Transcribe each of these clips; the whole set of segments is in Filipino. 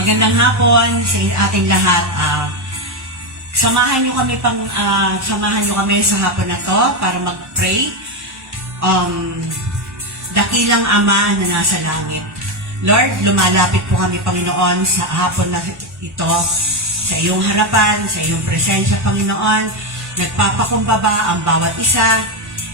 Magandang hapon sa ating lahat. Samahan niyo kami sa hapon na to para mag-pray. Dakilang Ama na nasa langit. Lord, lumalapit po kami, Panginoon, sa hapon na ito, sa iyong harapan, sa iyong presensya, Panginoon. Nagpapakumbaba ang bawat isa.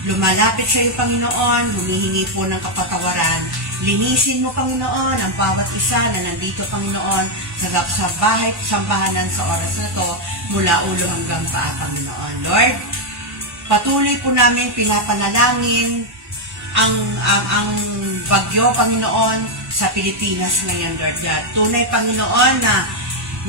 Lumalapit sa iyo, Panginoon, humihingi po ng kapatawaran. Linisin mo, Panginoon, ang bawat isa na nandito, Panginoon, sa bahay, sambahanan sa oras na to, mula ulo hanggang paa, Panginoon. Lord, patuloy po namin pinapanalangin ang bagyo, Panginoon, sa Pilipinas ngayon, Lord God. Tunay, Panginoon, na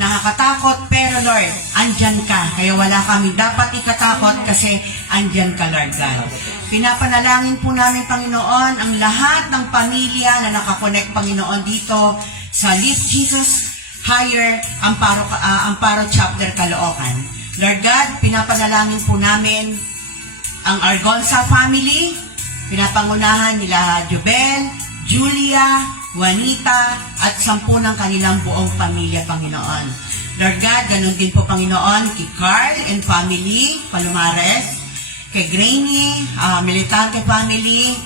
nakakatakot, pero Lord, andyan ka. Kaya wala kami dapat ikatakot kasi andyan ka, Lord God. Pinapanalangin po namin, Panginoon, ang lahat ng pamilya na nakakonect, Panginoon, dito sa Lift Jesus Higher Amparo Chapter Caloocan. Lord God, pinapanalangin po namin ang Argonza family. Pinapangunahan nila Jobel, Julia, Juanita, at 10 ng kanilang buong pamilya, Panginoon. Lord God, ganun din po, Panginoon, kay Carl and family, Palomares, kay Grainy, Militante family,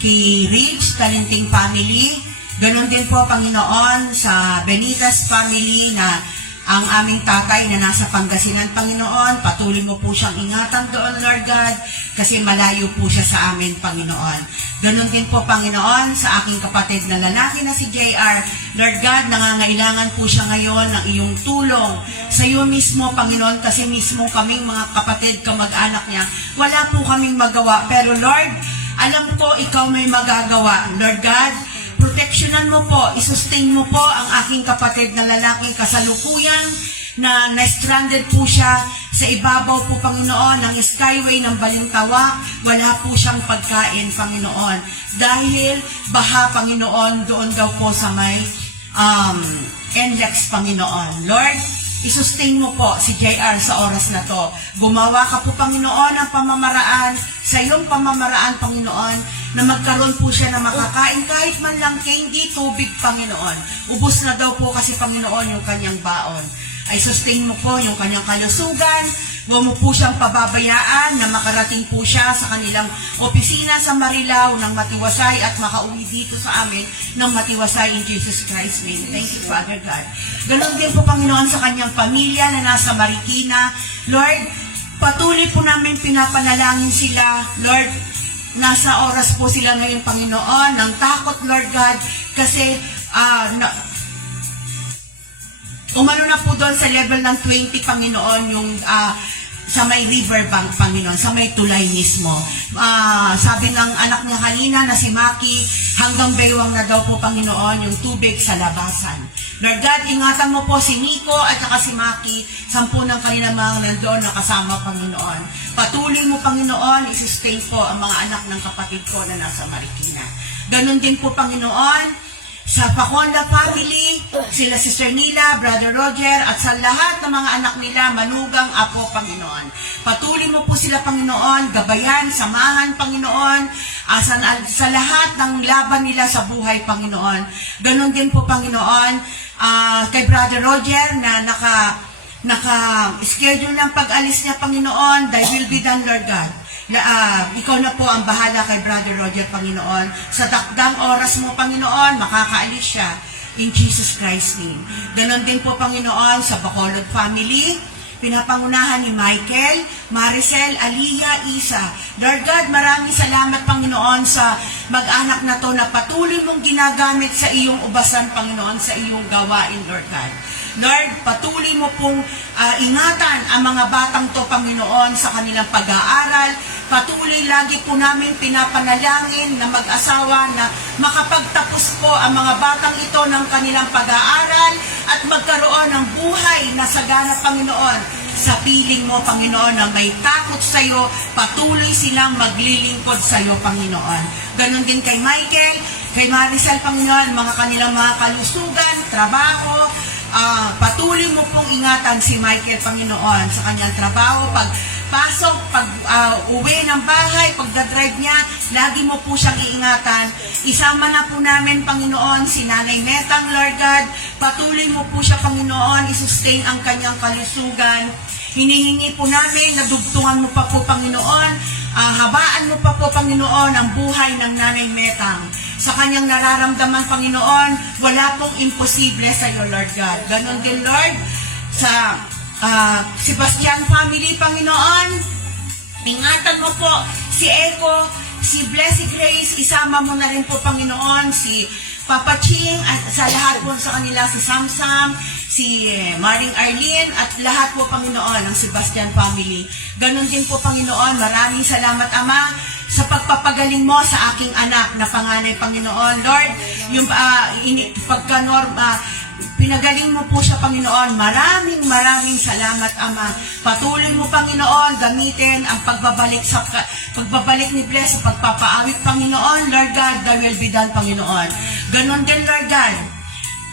kay Rich, Talinting family, ganun din po, Panginoon, sa Benitas family na ang aming tatay na nasa Pangasinan, Panginoon, patuloy mo po siyang ingatan doon, Lord God, kasi malayo po siya sa amin, Panginoon. Ganun din po, Panginoon, sa aking kapatid na lalaki na si JR, Lord God, nangangailangan po siya ngayon ng iyong tulong sa iyo mismo, Panginoon, kasi mismo kaming mga kapatid, kamag-anak niya, wala po kaming magawa. Pero Lord, alam ko ikaw may magagawa, Lord God. Proteksyonan mo po, isustain mo po ang aking kapatid na lalaking kasalukuyan na na-stranded po siya sa ibabaw po, Panginoon, ng skyway ng Balintawak. Wala po siyang pagkain, Panginoon. Dahil baha, Panginoon, doon daw po sa may NLEX, Panginoon. Lord, isustain mo po si JR sa oras na to. Gumawa ka po, Panginoon, ng pamamaraan, sa iyong pamamaraan, Panginoon, na magkaroon po siya na makakain kahit man lang candy, tubig, Panginoon. Ubus na daw po kasi, Panginoon, yung kanyang baon. Ay sustain mo po yung kanyang kalusugan. Huwag mo po siyang pababayaan na makarating po siya sa kanilang opisina sa Marilao ng matiwasay at makauwi dito sa amin ng matiwasay in Jesus Christ's name. Thank you, Father God. Ganon din po, Panginoon, sa kanyang pamilya na nasa Marikina. Lord, patuloy po namin pinapanalangin sila. Lord, nasa oras po sila ngayon, Panginoon, ng takot, Lord God, kasi umano na po doon sa level ng 20, Panginoon, yung sa may riverbank, Panginoon, sa may tulay mismo. Sabi ng anak niya kanina na si Maki, hanggang baywang na daw po, Panginoon, yung tubig sa labasan. Lord God, ingatan mo po si Nico at saka si Maki, 10 ng kanilang mga nandoon na kasama, Panginoon. Patuloy mo, Panginoon, isustain po ang mga anak ng kapatid ko na nasa Marikina. Ganon din po, Panginoon, sa Paconda family, sila Sister Nila, Brother Roger, at sa lahat ng mga anak nila, manugang apo, Panginoon. Patuloy mo po sila, Panginoon, gabayan, samahan, Panginoon, sa lahat ng laban nila sa buhay, Panginoon. Ganon din po, Panginoon, kay Brother Roger na naka-schedule ng pag-alis niya, Panginoon, thy will be done, Lord God. Ikaw na po ang bahala kay Brother Roger, Panginoon. Sa takdang oras mo, Panginoon, makakaalis siya in Jesus Christ's name. Ganon din po, Panginoon, sa Bacolod family, pinapangunahan ni Michael, Maricel, Aliyah, Isa. Lord God, maraming salamat, Panginoon, sa mag-anak na to na patuloy mong ginagamit sa iyong ubasan, Panginoon, sa iyong gawain, Lord God. Lord, patuloy mo pong ingatan ang mga batang to, Panginoon, sa kanilang pag-aaral. Patuloy lagi po namin pinapanalangin na mag-asawa na makapagtapos po ang mga batang ito ng kanilang pag-aaral at magkaroon ng buhay na sagana, Panginoon. Sa piling mo, Panginoon, na may takot sa iyo, patuloy silang maglilingkod sa iyo, Panginoon. Ganon din kay Michael, kay Maricel, Panginoon, mga kanilang mga kalusugan, trabaho. Patuloy mo pong ingatan si Michael, Panginoon, sa kanyang trabaho, pasok, pag uwi ng bahay, pagdadrive niya, lagi mo po siyang iingatan. Isama na po namin, Panginoon, si Nanay Metang, Lord God. Patuloy mo po siya, Panginoon, isustain ang kanyang kalusugan. Hinihingi po namin na dugtungan mo pa po, Panginoon, habaan mo pa po, Panginoon, ang buhay ng Nanay Metang. Sa kanyang nararamdaman, Panginoon, wala pong imposible sa iyo, Lord God. Ganon din, Lord, sa Sebastian family, Panginoon, ingatan mo po si Echo, si Blessed Grace, isama mo na rin po, Panginoon, si Papa Ching, at sa lahat po sa kanila, si Samsam, si Maring Arlene, at lahat po, Panginoon, ng Sebastian family. Ganon din po, Panginoon, maraming salamat, Ama, sa pagpapagaling mo sa aking anak na panganay, Panginoon. Lord, yung pinagaling mo po siya, Panginoon. Maraming salamat, Ama. Patuloy mo, Panginoon, gamitin ang pagbabalik ni Bless sa pagpapaawit, Panginoon. Lord God, thy will be done, Panginoon. Ganon din, Lord God,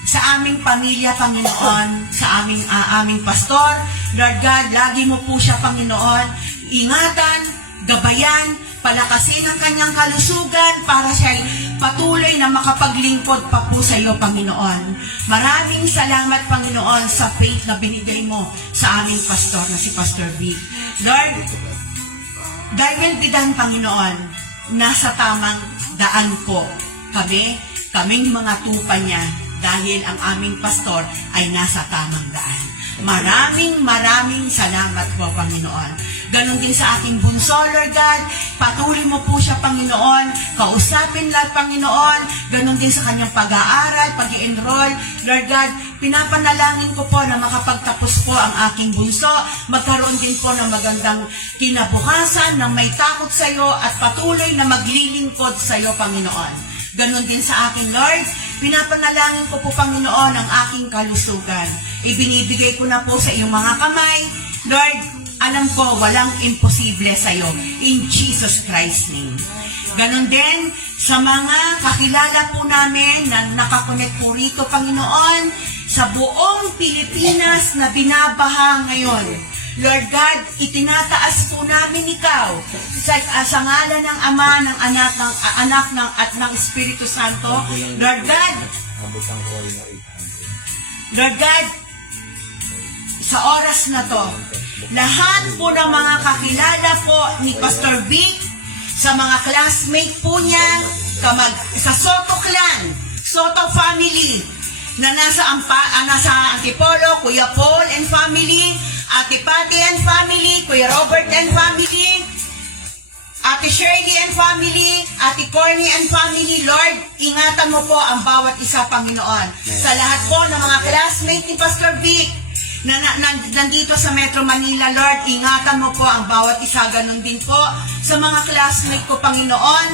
sa aming pamilya, Panginoon, sa aming pastor. Lord God, lagi mo po siya, Panginoon, ingatan, gabayan, palakasin ang kanyang kalusugan para siya patuloy na makapaglingkod pa po sa iyo, Panginoon. Maraming salamat, Panginoon, sa faith na binigay mo sa aming pastor na si Pastor Vic. Lord, thy will be done, Panginoon. Nasa tamang daan po kaming mga tupa niya dahil ang aming pastor ay nasa tamang daan. Maraming salamat po, Panginoon. Ganon din sa aking bunso, Lord God. Patuloy mo po siya, Panginoon. Kausapin lahat, Panginoon. Ganon din sa kanyang pag-aaral, pag-i-enroll. Lord God, pinapanalangin ko po na makapagtapos po ang aking bunso. Magkaroon din po ng magandang kinabukasan, ng may takot sa iyo at patuloy na maglilingkod sa iyo, Panginoon. Ganon din sa akin, Lord. Pinapanalangin ko po, Panginoon, ang aking kalusugan. Ibinibigay ko na po sa iyong mga kamay. Lord, alam ko, walang imposible sa iyo. In Jesus Christ's name. Ganon din sa mga kakilala po namin na nakakonect po rito, Panginoon, sa buong Pilipinas na binabaha ngayon. Lord God, itinataas po namin ikaw sa ngalan ng Ama, ng Anak, at ng Espiritu Santo. Lord God, sa oras na to, lahat po ng mga kakilala po ni Pastor Vic, sa mga classmate po niya, sa Soto clan, Soto family, na nasa Antipolo, Kuya Paul and family, Ate Patty and family, Kuya Robert and family, Ate Shirley and family, Ate Corny and family. Lord, ingatan mo po ang bawat isa, Panginoon. Sa lahat po ng mga classmate ni Pastor Vic, na nandito sa Metro Manila, Lord, ingatan mo po ang bawat isa. Ganon din po sa mga classmate ko, Panginoon,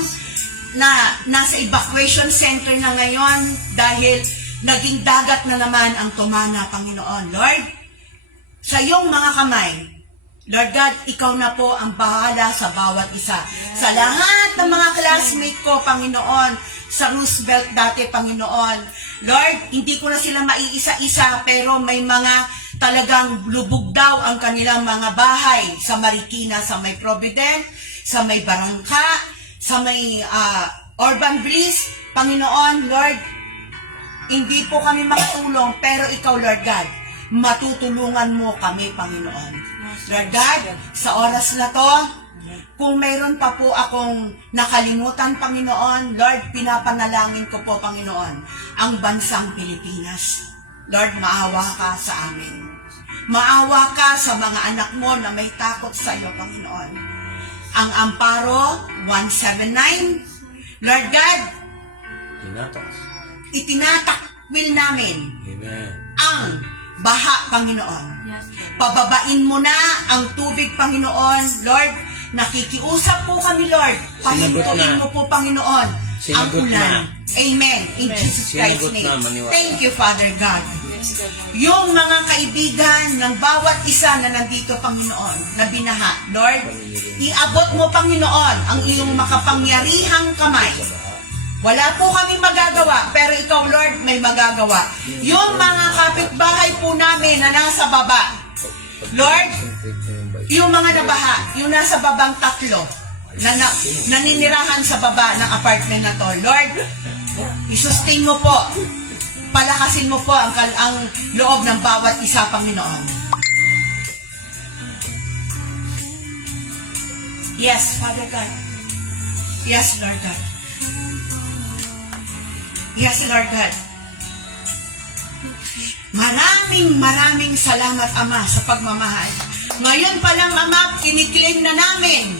na nasa evacuation center na ngayon dahil naging dagat na naman ang tumana, Panginoon. Lord, sa iyong mga kamay, Lord God, ikaw na po ang bahala sa bawat isa. Sa lahat ng mga classmate ko, Panginoon, sa Roosevelt dati, Panginoon, Lord, hindi ko na sila maiisa-isa, pero may mga talagang lubog daw ang kanilang mga bahay sa Marikina, sa may Provident, sa may Barangka, sa may Urban Bliss. Panginoon, Lord, hindi po kami makatulong, pero ikaw, Lord God, matutulungan mo kami, Panginoon. Lord God, sa oras na to, kung mayroon pa po akong nakalimutan, Panginoon, Lord, pinapanalangin ko po, Panginoon, ang bansang Pilipinas. Lord, maawa ka sa amin. Maawa ka sa mga anak mo na may takot sa iyo, Panginoon. Ang Amparo 179, Lord God, itinatakwil namin ang baha, Panginoon. Pababain mo na ang tubig, Panginoon. Lord, nakikiusap po kami, Lord. Pahintuin mo po, Panginoon, ang ulan. Amen. In Jesus Christ's name. Thank you, Father God. Yung mga kaibigan ng bawat isa na nandito, Panginoon, na binaha, Lord, iabot mo, Panginoon, ang iyong makapangyarihang kamay. Wala po kami magagawa, pero ikaw, Lord, may magagawa. Yung mga kapitbahay po namin na nasa baba, Lord, Yung mga nabaha, yung nasa babang tatlo, naninirahan sa baba ng apartment na to. Lord, isustain mo po, palakasin mo po ang loob ng bawat isa, Panginoon. Yes, Father God. Yes, Lord God. Yes, Lord God. Maraming salamat, Ama, sa pagmamahal. Ngayon pa lang, Ama, kiniklaim na namin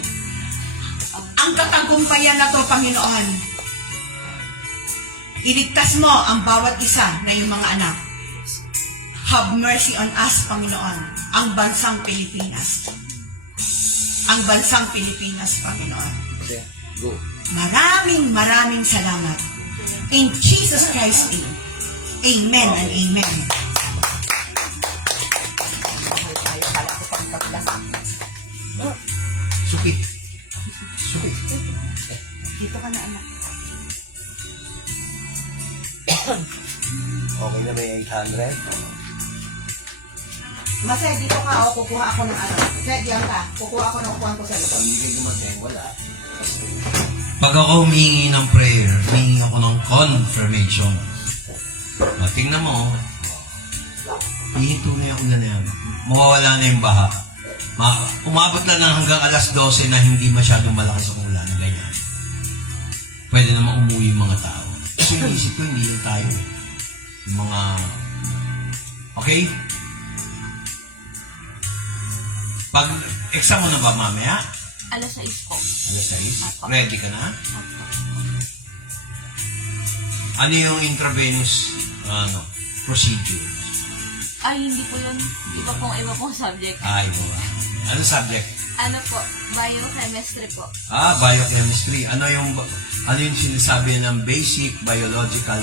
ang katagumpayan na to, Panginoon. Iligtas mo ang bawat isa na yung mga anak. Have mercy on us, Panginoon. Ang bansang Pilipinas. Ang bansang Pilipinas, Panginoon. Go. Maraming salamat. In Jesus Christ's name. Amen and amen. Sukit. Sukit. Dito ka na, anak. Okay na may 800? Masay, dito ka, o kukuha ako ng ano. Sir, diyan ka. Kukuha ako ng upuan ko sa likod. Pag hindi kayo dumating, wala. Pag ako humingi ng prayer, humingi ako ng confirmation. Tingnan mo, hihinto na yung ulan na yan. Mawawala na yung baha. Umabot lang ng hanggang alas 12 na hindi masyadong malakas ang ulan. Ganyan. Pwede naman umuwi yung mga tao. Kasi yung isip ko, hindi yung tayo. Yung mga... Okay? Pag exam mo na ba mamaya? Alas 6 po. Alas 6? Ready ka na? Opo. Ano yung intravenous procedure? Ay, hindi po yun. Iba pong subject. Iba ba? Ano subject? Ano po? Biochemistry po. Biochemistry. Ano yung sinasabi ng basic biological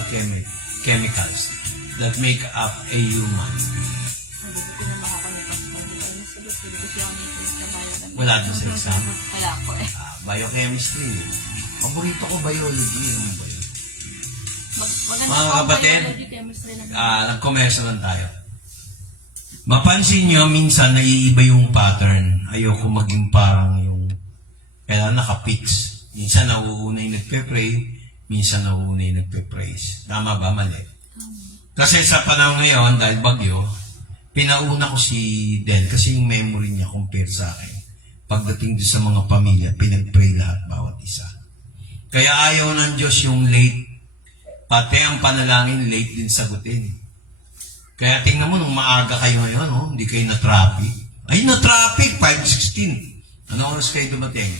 chemicals that make up a human? Hindi ko na makakalipas po. Hindi ko nasagot. Hindi ko siya native sa biochemistry. Wala din sa exam? Wala po eh. Biochemistry. Paborito ko biology. Ano ba yun? Maganda Mga po kapatid, biology, chemistry na. nag-commerce lang tayo. Mapansin nyo, minsan naiiba yung pattern. Ayoko maging parang yung kailangan naka-fix. Minsan nauuna yung nagpe-pray, minsan nauuna yung nagpe-praise. Tama ba? Mali. Kasi sa panahon ngayon, dahil bagyo, pinauna ko si Del kasi yung memory niya compare sa akin. Pagdating doon sa mga pamilya, pinag-pray lahat bawat isa. Kaya ayaw ng Diyos yung late. Pati ang panalangin, late din sagutin. Kaya tingnan mo, nung maaga kayo ngayon, hindi kayo na-traffic. Ay, na-traffic, 5:16. Ano oras kayo dumating?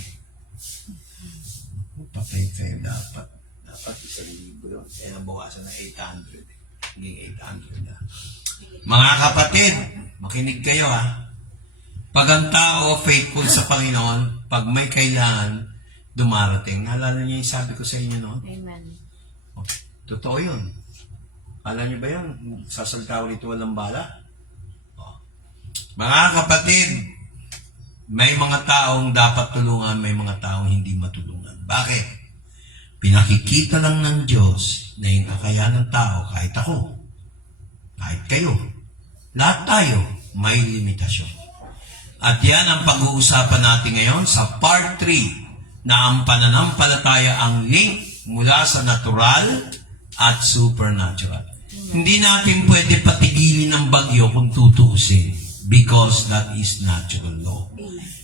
Patay kayo dapat. Dapat 1,000 doon. Kaya nabawasan na 800. Hinging 800 na. Mga kapatid, makinig kayo ha. Pag ang tao faithful sa Panginoon, pag may kailangan, dumarating. Naalala niyo yung sabi ko sa inyo noon? Amen. Totoo yun. Alam niyo ba yun? Sasalta ulit walang bala. Mga kapatid, may mga taong dapat tulungan, may mga taong hindi matulungan. Bakit? Pinakikita lang ng Diyos na yung kakayahan ng tao, kahit ako, kahit kayo, lahat tayo may limitasyon. At yan ang pag-uusapan natin ngayon sa part 3 na ang pananampalataya ang link mula sa natural at supernatural. Hindi natin pwede patigilin ng bagyo kung tutuusin because that is natural law.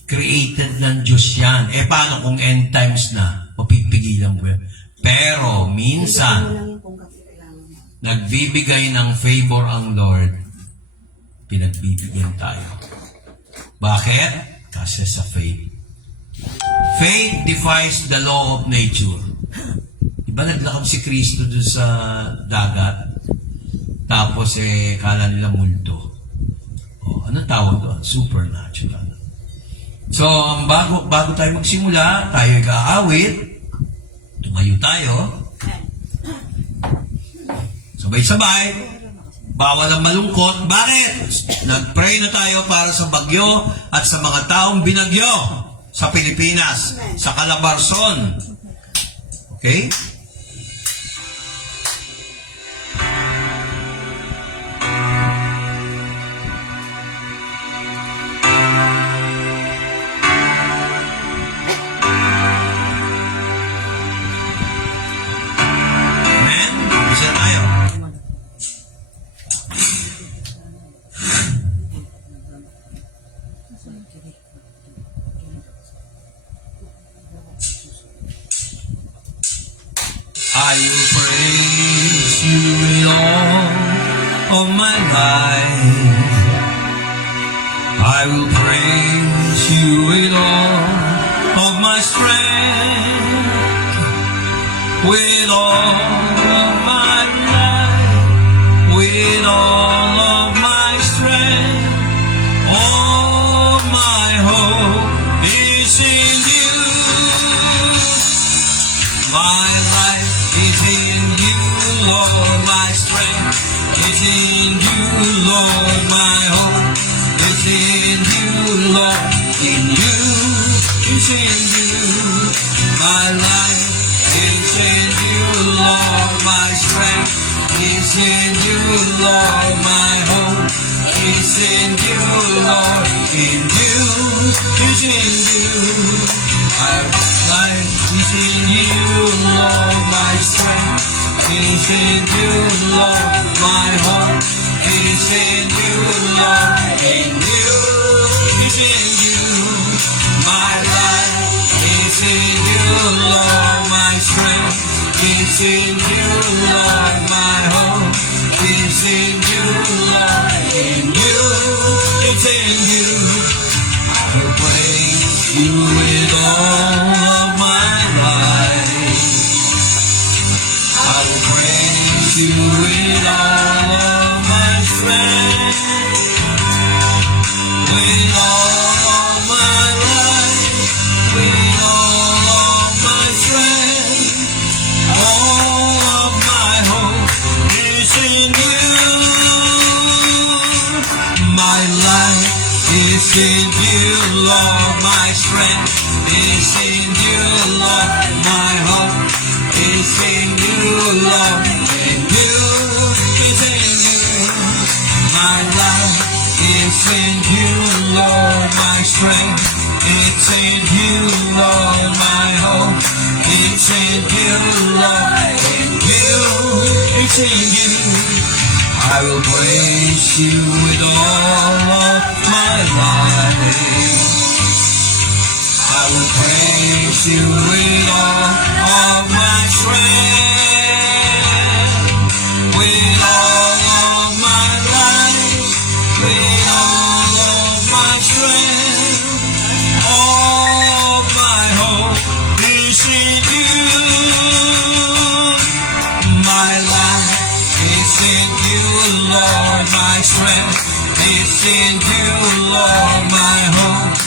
Created ng Diyos yan. Paano kung end times na? Papipigilan ko yan. Pero minsan, nagbibigay ng favor ang Lord, pinagbibigyan tayo. Bakit? Kasi sa faith. Faith defies the law of nature. Diba naglakad si Kristo dun sa dagat? Tapos kala nila multo. Anong tawag doon? Supernatural. So, bago tayo magsimula, tayo kaawit. Tumayo tayo. Sabay-sabay. Bawal ang malungkot. Bakit? Nag-pray na tayo para sa bagyo at sa mga taong binagyo sa Pilipinas, sa Calabarzon. Okay? of my life. I will praise you with all of my strength, with all of my life, with all of my strength. All my hope is in you. My life is in you, Lord. My strength is in you, Lord. My hope is in you, Lord. In you is in you. My life is in you, Lord. My strength is in you, Lord. My hope is in you, Lord. In you is in you. My life is in you, Lord. My strength is in you, Lord. My hope is in you, Lord. In you is in you. My life is in you, Lord. My strength is in you, Lord. My hope is in you, Lord. In you, it's in you. I will praise you with all of my life. I will praise you with all of my strength, with all of my life, with all of my strength. All of my hope is in you. My life is in you, Lord. My strength is in you, Lord. My hope is in you, Lord. In you is in you. My life is in you, Lord. My strength it's in you, Lord. My hope it's in you, Lord. In you it's in you. I will praise you with all of my life. I will praise you with all of my strength, with all of my life, with all of my strength. All my hope is in you. My life is in you, Lord. My strength is in you, Lord. My hope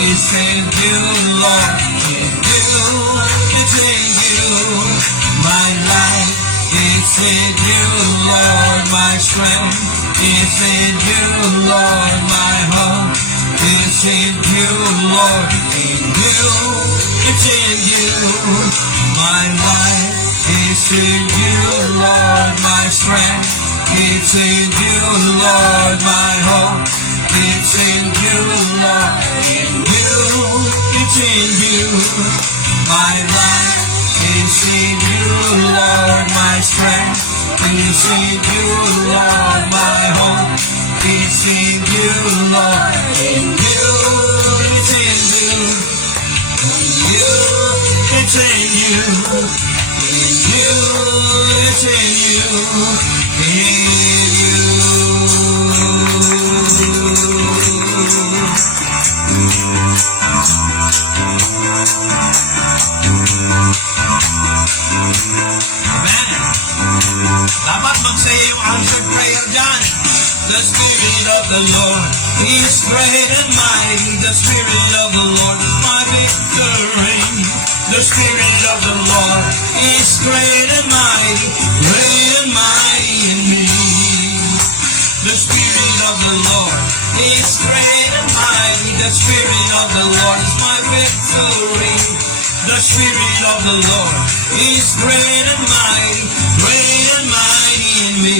is in you, Lord. In you, it's in you. My life is in you, Lord. My strength is in you, Lord. My hope is in you, Lord. In you, it's in you. My life is in you, Lord. My strength it's in you, Lord. My hope it's in you, Lord. In you, it's in you. My life is in you, Lord. My strength is in you, Lord. My hope it's in you, Lord. In you, it's in you. In you, it's in you. In you, it's in you. In dapat magsaya yung answered prayer dyan. The Spirit of the Lord is great and mighty. The Spirit of the Lord is my victory. The Spirit of the Lord is great and mighty in me. The Spirit of the Lord is great and mighty. The Spirit of the Lord is my victory. The Spirit of the Lord is great and mighty in me.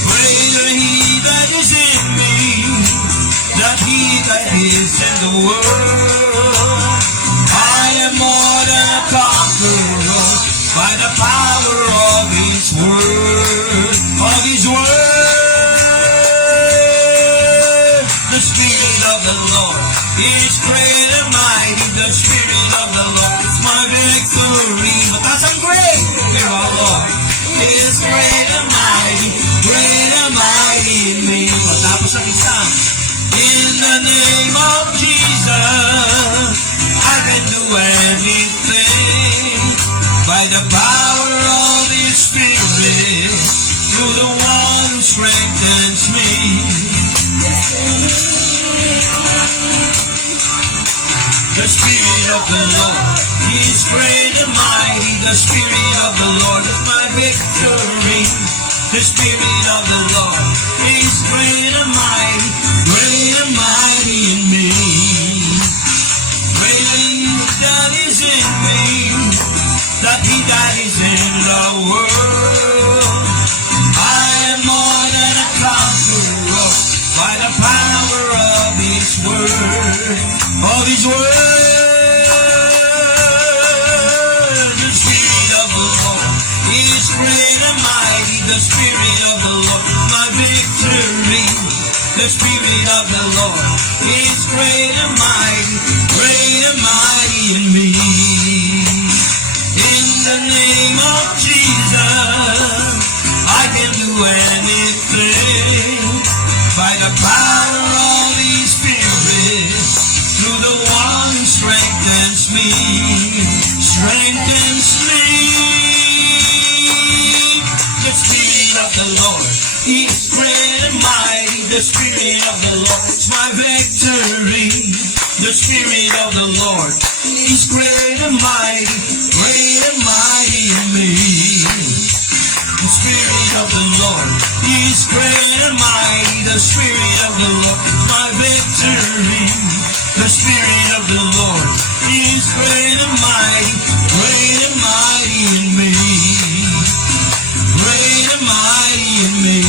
Greater He that is in me, than he that is in the world. I am more than a conqueror by the power of His word. The Spirit of the Lord is great and mighty. The Spirit of the Lord is my victory. Mataas ang great, Lord, is great and mighty in me. Matapos ang isa. In the name of Jesus, I can do anything. By the power of His Spirit, through the one who strengthens me. The Spirit of the Lord is great and mighty. The Spirit of the Lord is my victory. The Spirit of the Lord is great and mighty in me. Great that is in me, that He that is in the world. I am more than a conqueror by the power of His word. Of His word. The Spirit of the Lord is great and mighty. The Spirit of the Lord, my victory. The Spirit of the Lord is great and mighty in me. In the name of Jesus, I can do anything. By the power of His Spirit, through the one who strengthens me. The Spirit of the Lord is great and mighty. The Spirit of the Lord is my victory. The Spirit of the Lord is great and mighty in me. The Spirit of the Lord is great and mighty. The Spirit of the Lord is my victory. The Spirit of the Lord is great and mighty in me. Great and mighty in me.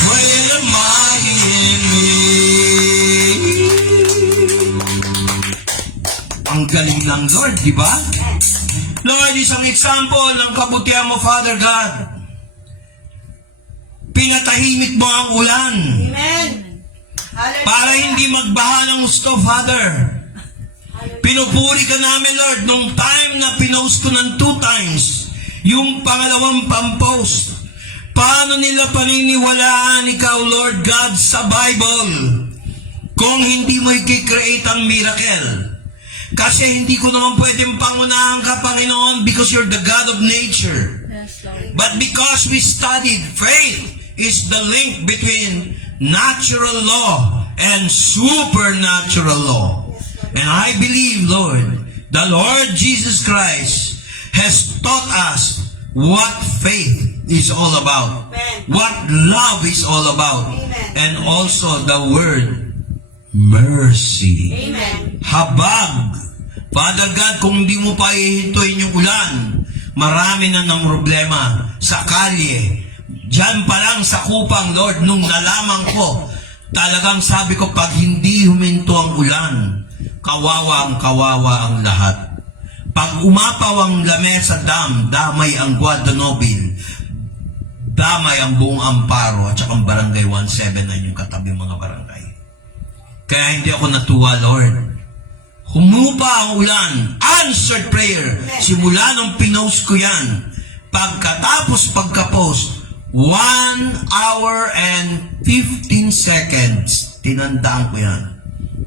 Great and mighty in me. Ang galing ng Lord, di ba? Lord, isang example ng kabutihan mo, Father God. Pinatahimik mo ang ulan. Amen. Para hindi magbaha ng gusto, Father. Pinupuri ka namin, Lord, nung time na pinost ko ng 2 times, yung pangalawang pampost. Paano nila paniniwalaan ikaw, Lord God, sa Bible kung hindi mo i-create ang miracle? Kasi hindi ko naman pwedeng pangunahan ka, Panginoon, because you're the God of nature. Yes, Lord. But because we studied, faith is the link between natural law and supernatural law. And I believe, Lord, the Lord Jesus Christ has taught us what faith is all about, what love is all about, and also the word mercy. Amen. Habag. Father God, kung di mo pa ihintuin yung ulan, marami na ng problema sa kalye. Diyan pa lang sa Kupang, Lord, nung nalaman ko, talagang sabi ko, pag hindi huminto ang ulan, kawawa ang lahat. Pag umapaw ang Lamesa Dam, damay ang Guadagnobel, damay ang buong Amparo, at saka ang Barangay 17 na yung katabi mga barangay. Kaya hindi ako natuwa, Lord. Humupa ang ulan, answered prayer. Simula nung pinost ko yan, pagka-post, 1 hour and 15 seconds, tinandaan ko yan,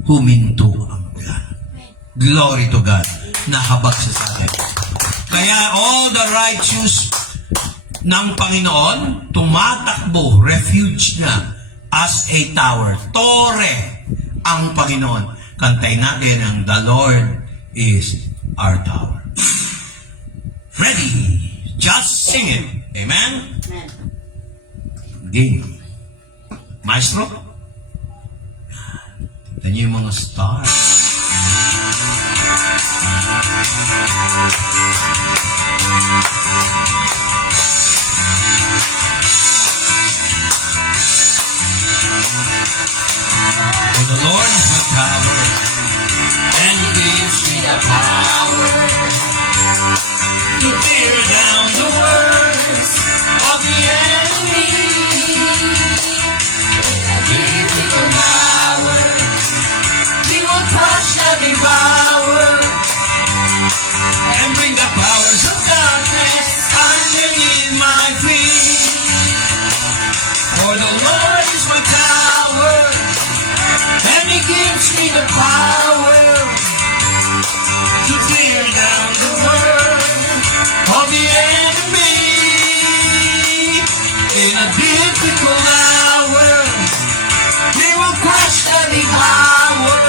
huminto ang ulan. Glory to God. Nahabag siya sa akin. Kaya all the righteous ng Panginoon, tumatakbo, refuge na as a tower. Tore ang Panginoon. Kantay natin ang The Lord is our tower. Ready? Just sing it. Amen? Game. Maestro? Tignan niyo yung mga stars. For the Lord is my tower, and He gives me the power to tear down the works of the enemy. I give me the power, He will touch every power, and bring the powers of darkness underneath my feet. For the power to tear down the world of the enemy. In a difficult hour, we will crush the power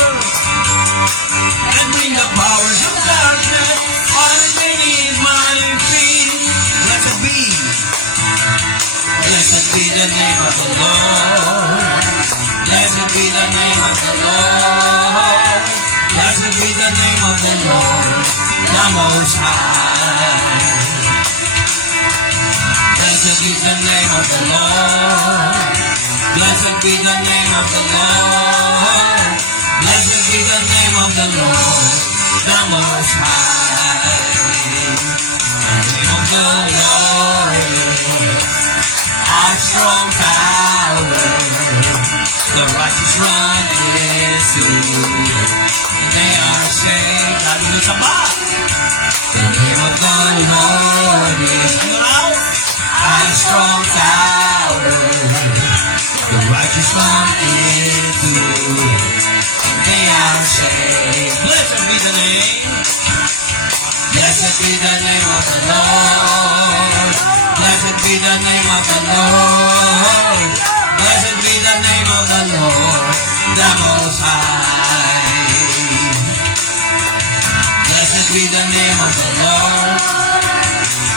and bring the powers of darkness underneath my feet. Blessed be the name of the Lord. Blessed be the name of the Lord. Blessed be the name of the Lord, the Most High. Blessed be the name of the Lord. Blessed be the name of the Lord. Blessed be the name of the Lord, the Most High. The name of the Lord, our strong tower. The righteous run into it, and they are saved. Hallelujah. The name of the Lord is our strong tower. The righteous run into it, and they are saved. Blessed be the name. Blessed be the name of the Lord. Blessed be the name of the Lord. Blessed be the name of the Lord, the Most High. Blessed be the name of the Lord.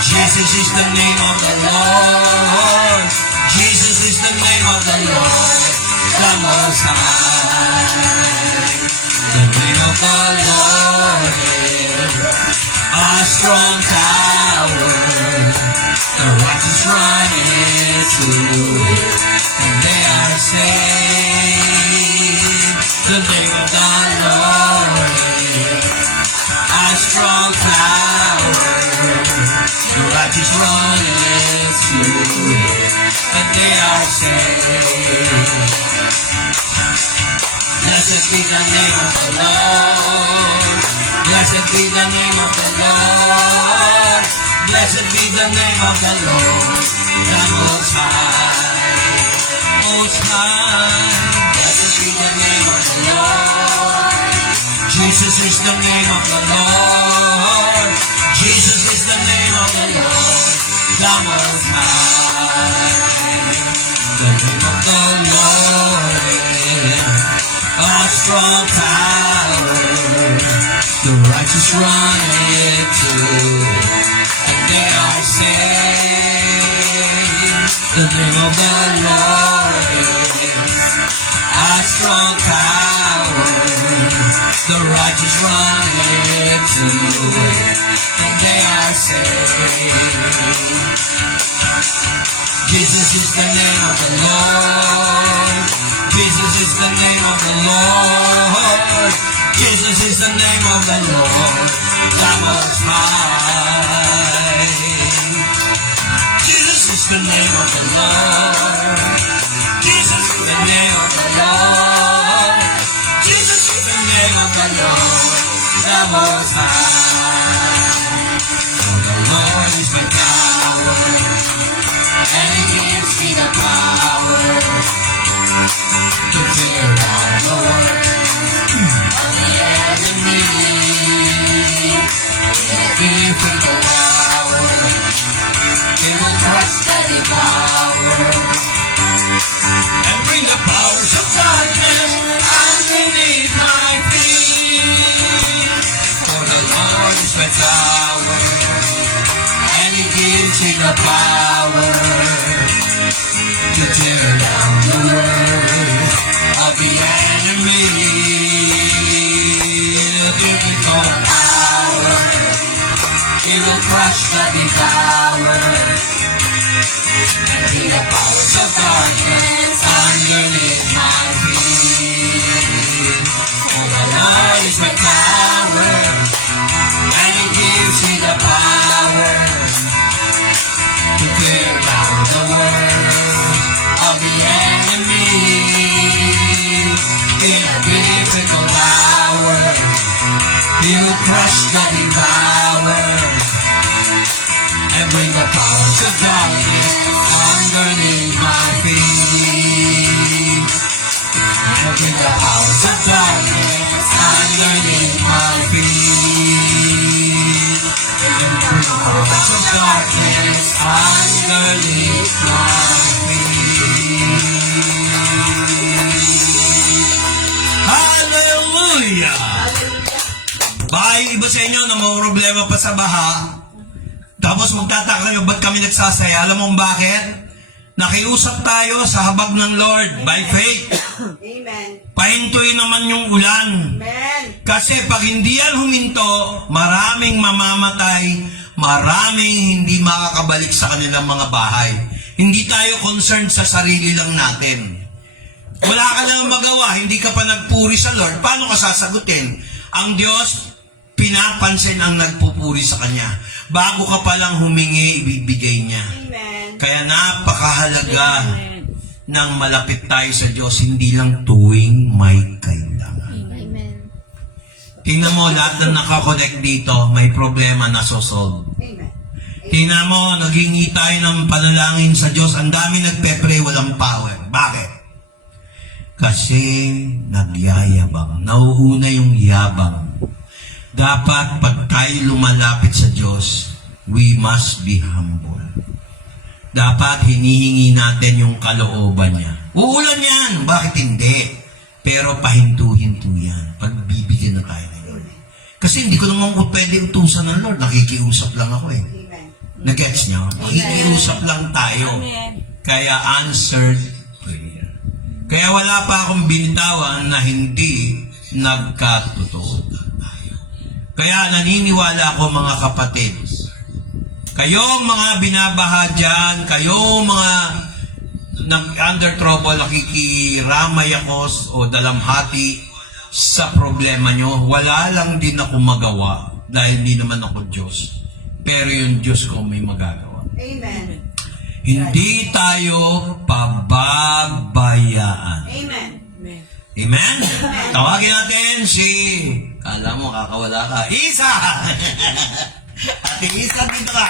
Jesus is the name of the Lord. Jesus is the name of the Lord, the Most High. The name of the Lord is a strong tower. The righteous run into it, and they are saved. The name of the Lord is a strong tower. The righteous run into it, and they are saved. Blessed be the name of the Lord. Blessed be the name of the Lord. Blessed be the name of the Lord, the Most High. Most High. Blessed be the name of the Lord. Jesus is the name of the Lord. Jesus is the name of the Lord, the Most High. The name of the Lord is a strong tower. The righteous run into it, and they are saved. The name of the Lord is a strong tower. The righteous run into it, and they are saved. Jesus is the name of the Lord. Jesus is the name of the Lord. Jesus is the name of the Lord, the Most High. Jesus is the name of the Lord. Jesus is the name of the Lord. Jesus is the name of the Lord, the Most High. For the Lord is my tower, and He gives me the power to tear down the world of the enemy. In a difficult hour, He will crush the power and bring the powers of darkness underneath my feet. For the Lord is my tower, and He gives me the power to tear down the world of the enemy. The difficult hour, He will crush the devourer and bring the powers of darkness underneath my feet. For the Lord is my tower, and He gives me the power to tear down the world of the enemy. In a difficult hour, He will crush the devourer and bring the powers of darkness underneath my feet. And bring the powers of darkness underneath my feet. In the house of darkness, underneath my feet. Hallelujah! Baka iba sa inyo na may problema pa sa baha, tapos magtataka kayo, ba't kami nagsasaya? Alam mo bakit? Nakiusap tayo sa habag ng Lord by faith. Amen. Pahintuin naman yung ulan. Amen. Kasi pag hindi yan huminto, maraming mamamatay, maraming hindi makakabalik sa kanilang mga bahay. Hindi tayo concerned sa sarili lang natin. Wala ka lang magawa, hindi ka pa nagpuri sa Lord, paano ka sasagutin? Ang Diyos, pinapansin ang nagpupuri sa Kanya. Bago ka palang humingi, ibibigay niya. Amen. Kaya napakahalaga nang malapit tayo sa Diyos, hindi lang tuwing may kailangan. Amen. Tingnan mo, lahat na nakakonect dito, may problema na sosolve. Amen. Tingnan mo, naghingi tayo ng panalangin sa Diyos, ang dami nagpe-pray, walang power. Bakit? Kasi nagyayabang. Nauuna yung yabang. Dapat pag tayo lumalapit sa Diyos, we must be humble. Dapat hinihingi natin yung kalooban niya. Uulan yan, bakit hindi? Pero pahinto-hinto yan. Pagbibigyan na tayo ng Lord. Kasi hindi ko naman kung pwede utusan ng Lord. Nakikiusap lang ako eh. Amen. Nag-gets niyo? Nakikiusap lang tayo. Amen. Kaya answered prayer. Kaya wala pa akong binitawan na hindi nagkatotoo. Kaya naniniwala ako mga kapatid, kayong mga binabaha dyan, kayong mga under trouble, nakikiramay ako o dalamhati sa problema nyo, wala lang din ako magawa dahil hindi naman ako Diyos. Pero yung Diyos ko may magagawa. Amen. Hindi tayo pababayaan. Amen. Amen. Amen? Tawagin natin si, kala mo kakawala ka, Isa! Ate Isa, dito ka.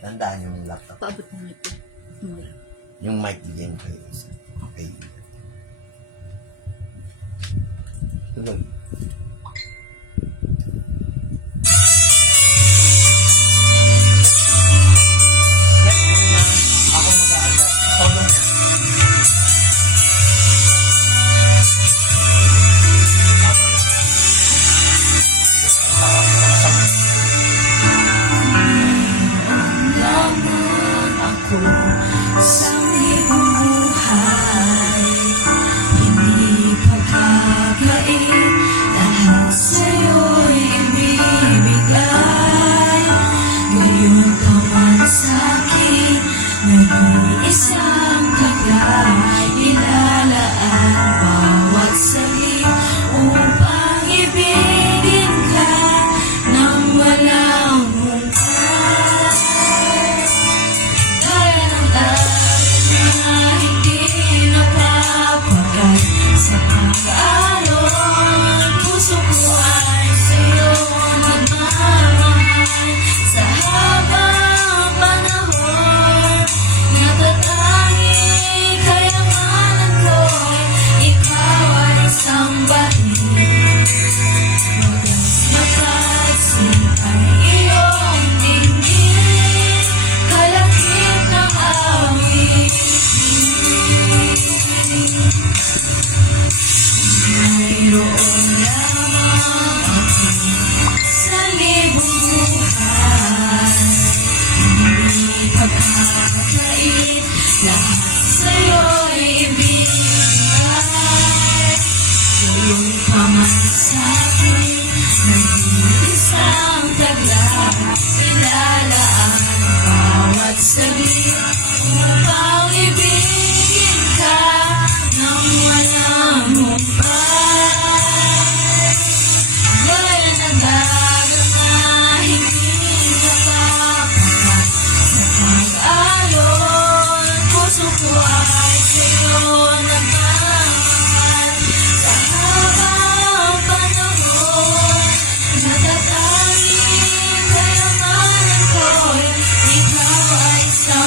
Tandaan yung laptop. Paabot mo ito. Yung mic bigyan ko yung isa. Okay. Tuloy. Ako mag-aalas. Todo niya. Lamang ako sa libong buhay, hindi pagkakain, lahat sa'yo'y ibibigay. Ngayon ka man sa'kin, nag-iisang taglay, ilalaan bawat salit upang ibigin ka nang walang hungkay. Kaya ng aral na hindi napapagat sa pag-aaral, puso ko ay sa'yo nagmamahal. Sa habang panahon, natatanging kayaman ko'y ikaw ay sambahin. Wagas mapansin ay iyong dinggin, kalakip ng awitin. Mayroon lamang ako sa libong buhay, hindi pagkakait, lahat sa'yo'y ibigay. Ngayon pa man sa'kin, nag-iisang taglay, ilalaan bawat salit upang ibigin ka nang walang humpay. Gaya ng dagat na hindi napapagat sa pag-alon, puso ko ay sa'yo nagmamahal. Sa habang panahon, natatanging kayamanan ko'y ikaw ay sa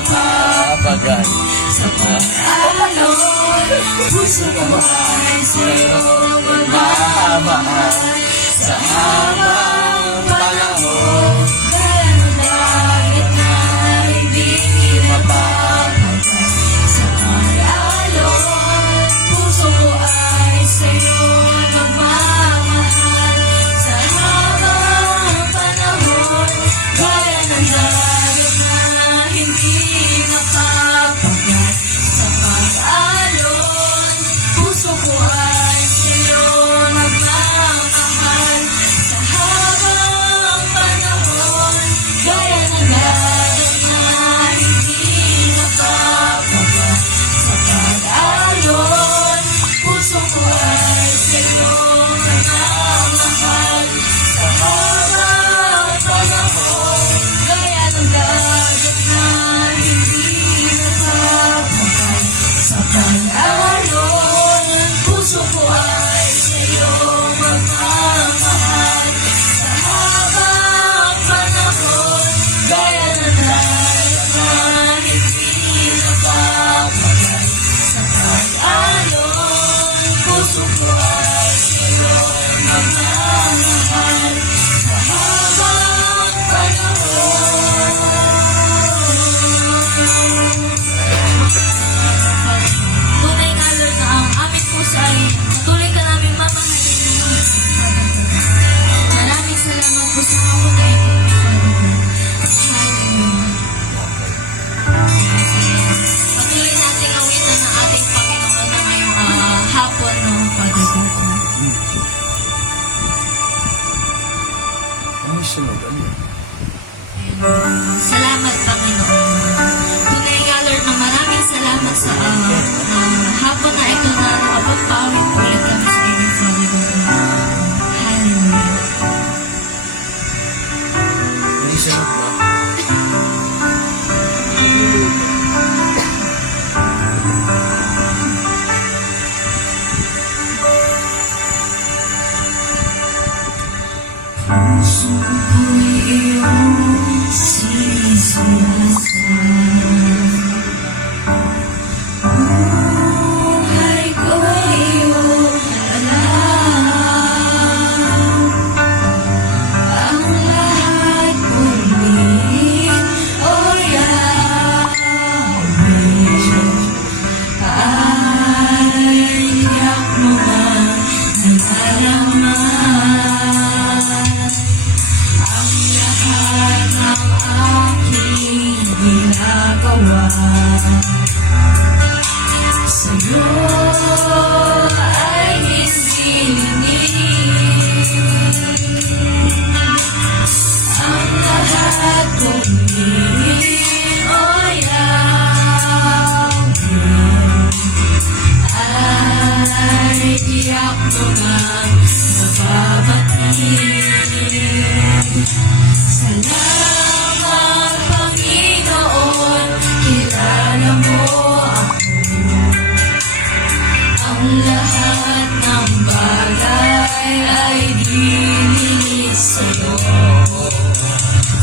mapapagal. Sa pag-alon, puso ko ay sa'yo Magmamahal sa habang panahon. Kaya ng langit na hindi mapapagal. Sa pag-alon, puso ko ay sa'yo magmamahal. Sa habang panahon, kaya ng langit na hindi mapapagal. Sa pag-alon, puso ko ay sa'yo magmamahal. Sa habang panahon, gaya ng langit na hindi mapapagal. Sa pag-alon, puso ko ay sa'yo magmamahal. Sa habang panahon, gaya ng langit na hindi mapapagal. Sa pag-alon, puso ko ay sa'yo magmamahal. Sa habang panahon, gaya ng langit na hindi mapapagal. Sa pag-alon, puso ko ay sa'yo magmamahal. Sa habang panahon. Tunay nga, Lord, na ang aming puso ay patuloy ka namin mamahalin. Maraming salamat po sa ako na ito, patuloy natin awitan ng ating Panginoon na ngayong hapon ng pagdating. Ano sunog? Ano? Salamat, Panginoon. Tunay nga, Lord, na maraming salamat sa hapon na ito na nakapagpawin po ulit kami sa inyong Panginoon. Hallelujah. Hindi sunog ba? Puso ko'y iyong sisiyasan. Buhay ko'y iyong alam. Ang lahat kulit o Yahweh ay tiyak mo man nalalaman. Ang lahat ng aking ginagawa sa'yo ay isiningin. Ang lahat kong hingin o Yahweh ay tiyak mo ngang nababatiin. Salamat, Panginoon, kilala mo ako. Ang lahat ng bagay ay dinilig sa'yo.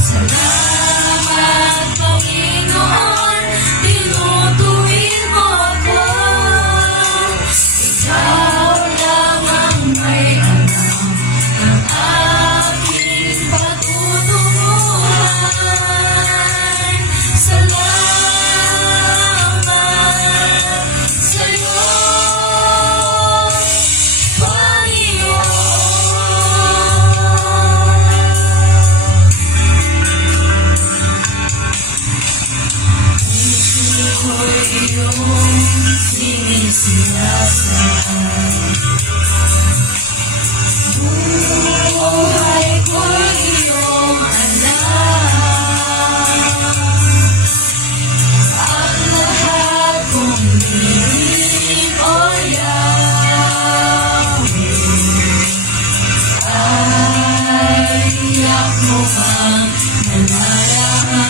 Salamat, Panginoon, tinutuwid mo ako. Ikaw lang ang may alam ng aking patutunguhan. Salamat sa'yo, Panginoon. Puso ko'y iyong sinisiyasan. Buhay ko'y iyong alam. Ang lahat kong hingin o Yahweh ay tiyak mo ang nalalaman.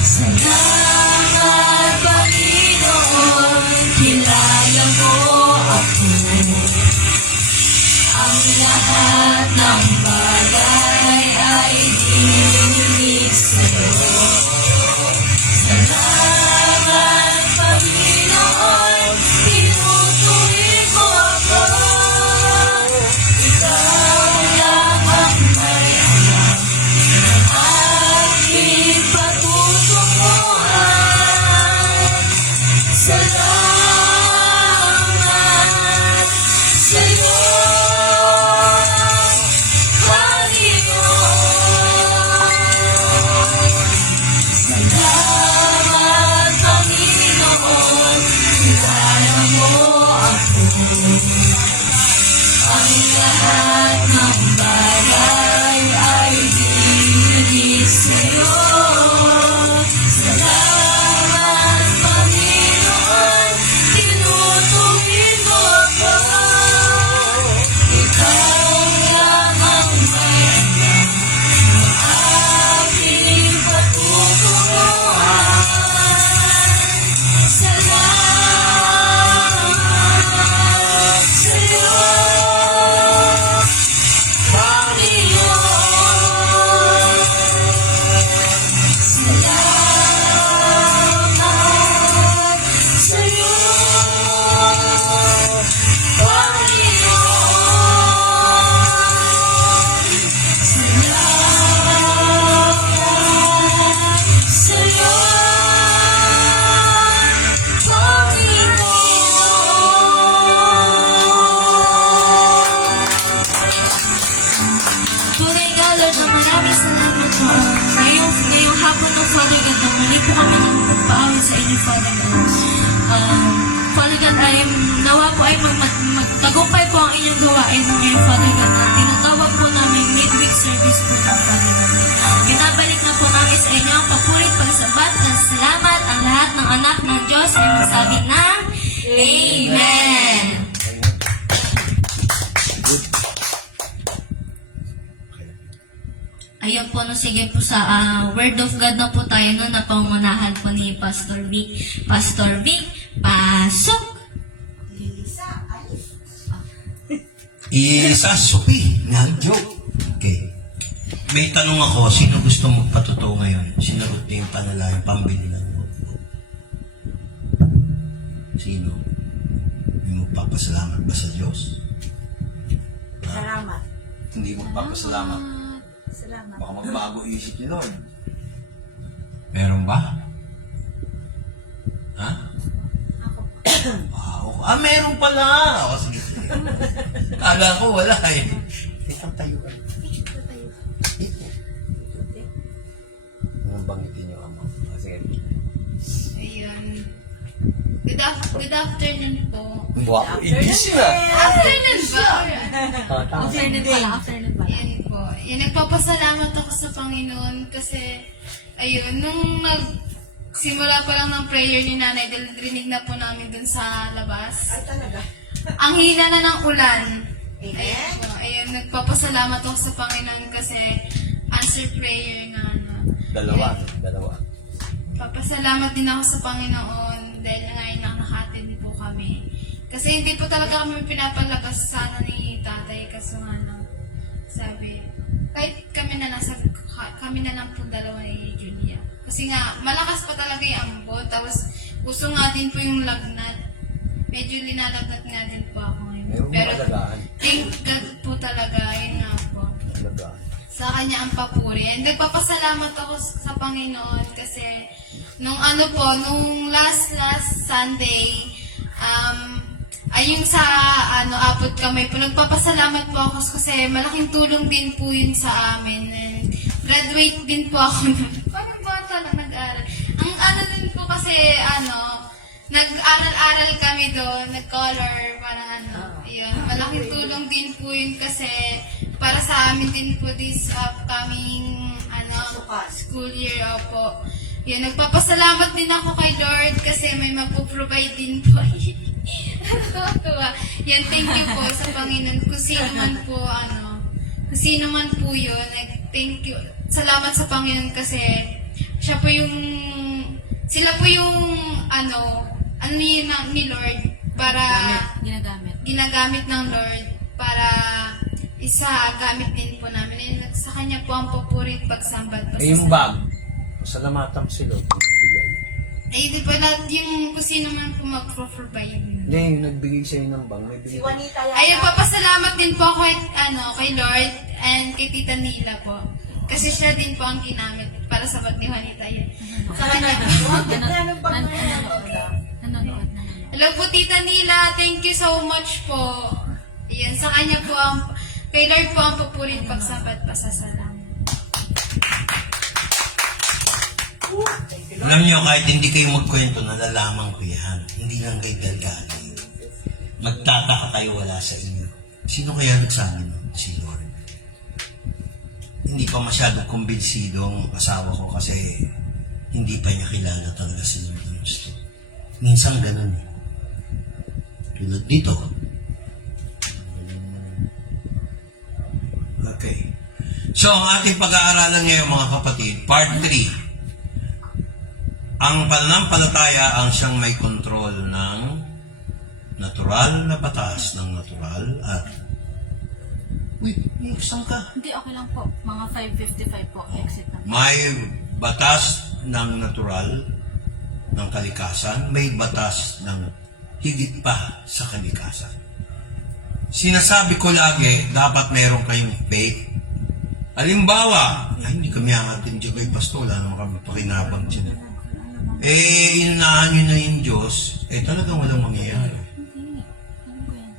Salamat, Panginoon, kilala mo ako. Ang lahat ng bagay ay dinilig sa'yo. ngayong hapon ng Father God, na muli po kami nagpaawit sa inyo, Father God. Father God, nawa po ay magtagumpay po ang inyong gawain ng ngayon, Father God, na tinatawag po namin midweek service po ng Father God. Binabalik na po namin sa inyo ang papurit, pagsabat, at salamat ang lahat ng anak ng Diyos ay masabi ng Amen! Ayun po, no, sige po sa Word of God na po tayo, no, na pangunahan po ni Pastor Vic. Pastor Vic, pasok! Isa, Sophie. Nag-joke. Okay. May tanong ako, sino gusto magpatotoo ngayon? Sinagot niya yung panalangin, pambili ng notebook. Sino? Yung magpapasalamat ba sa Diyos? Salamat. Hindi magpapasalamat. Salamat. Baka magbago isip ni Lord. Meron ba? Ha? Wow. Meron pala. O, sige. Kala ko wala eh. Itang tayuan. Anong bangitin niyo, Ama? Sige. Ayun. Good afternoon po. Wow, ibis na. Afternoon ba? Afternoon pala. Afternoon pala. Yan po. Yan, nagpapasalamat ako sa Panginoon kasi, ayun, nung simula pa lang ng prayer ni Nanay, dahil rinig na po namin dun sa labas. Ay, talaga. Ang hina na ng ulan. Amen. Ayun po. Ayun, nagpapasalamat ako sa Panginoon kasi answer prayer na Dalawa. Papasalamat din ako sa Panginoon dahil ngayon nakahatid po kami. Kasi hindi po talaga kami pinapalabas sana ni tatay kasi sabi, kahit kami na lang po dalawa ni Julia. Kasi nga, malakas pa talaga yung ambon. Tapos, gusto nga din po yung lagnat. Medyo linalagnat nga din po ako ngayon. Pero, thank God po talaga, yun nga po. Sa kanya ang papuri. And nagpapasalamat ako sa Panginoon kasi nung last Sunday, ay yung sa Apot Kamay po, nagpapasalamat po ako kasi malaking tulong din po yun sa amin. And graduate din po ako nun. Parang bata lang nag-aral. Ang din po kasi, nag-aral-aral kami doon, nag-color, parang yun. Malaking tulong din po yun kasi para sa amin din po this upcoming school year. Opo. Yan, nagpapasalamat din ako kay Lord kasi may magpo-provide din po. Tuwa. Yan, thank you po sa Panginoon. Kung sino man po yun, thank you. Salamat sa Panginoon kasi sila po yung ni Lord para ginagamit ng Lord para gamit din po namin. And sa kanya po ang papurit pagsambat. Yung bag. Salamatan ko si Lord. Nagbigay. Ay, di ba lahat yung kung sino man po mag-provide. Hindi, yung nagbigay sa'yo ng bag. May Si bigay. Juanita yan. Ayun, papasalamat din po ako kay Lord and kay Tita Nila po. Kasi siya din po ang ginamit para sa bag ni Juanita yan. Sa kanya Anong bag na yan? Hello po, Tita Nila. Thank you so much po. Ayan, sa kanya po kay Lord po ang papurit pagsabat pasasalamat. Alam niyo, kahit hindi kayo magkwento, nalalaman ko yan. Hindi lang kayo galing. Magtataka kayo wala sa inyo. Sino kaya nagsabi nun? Si Lord. Hindi pa masyadong kumbinsido ang asawa ko kasi hindi pa niya kilala talaga si Lord ng gusto. Minsan ganun eh. Tulad dito. Okay. So, ang ating pag-aaralan ngayon mga kapatid, part 3. Ang pananampalataya ang siyang may kontrol ng natural na batas ng natural at saan ka? Hindi, okay lang po. Mga 5:55 po, exit na. May batas ng natural ng kalikasan, may batas ng higit pa sa kalikasan. Sinasabi ko lagi, dapat meron kayong faith. Halimbawa, hindi kami angatin dyan kay Pasto, wala naman kami pakinabang dyan. Inunahan nyo na yung Diyos, talagang walang mangyayari.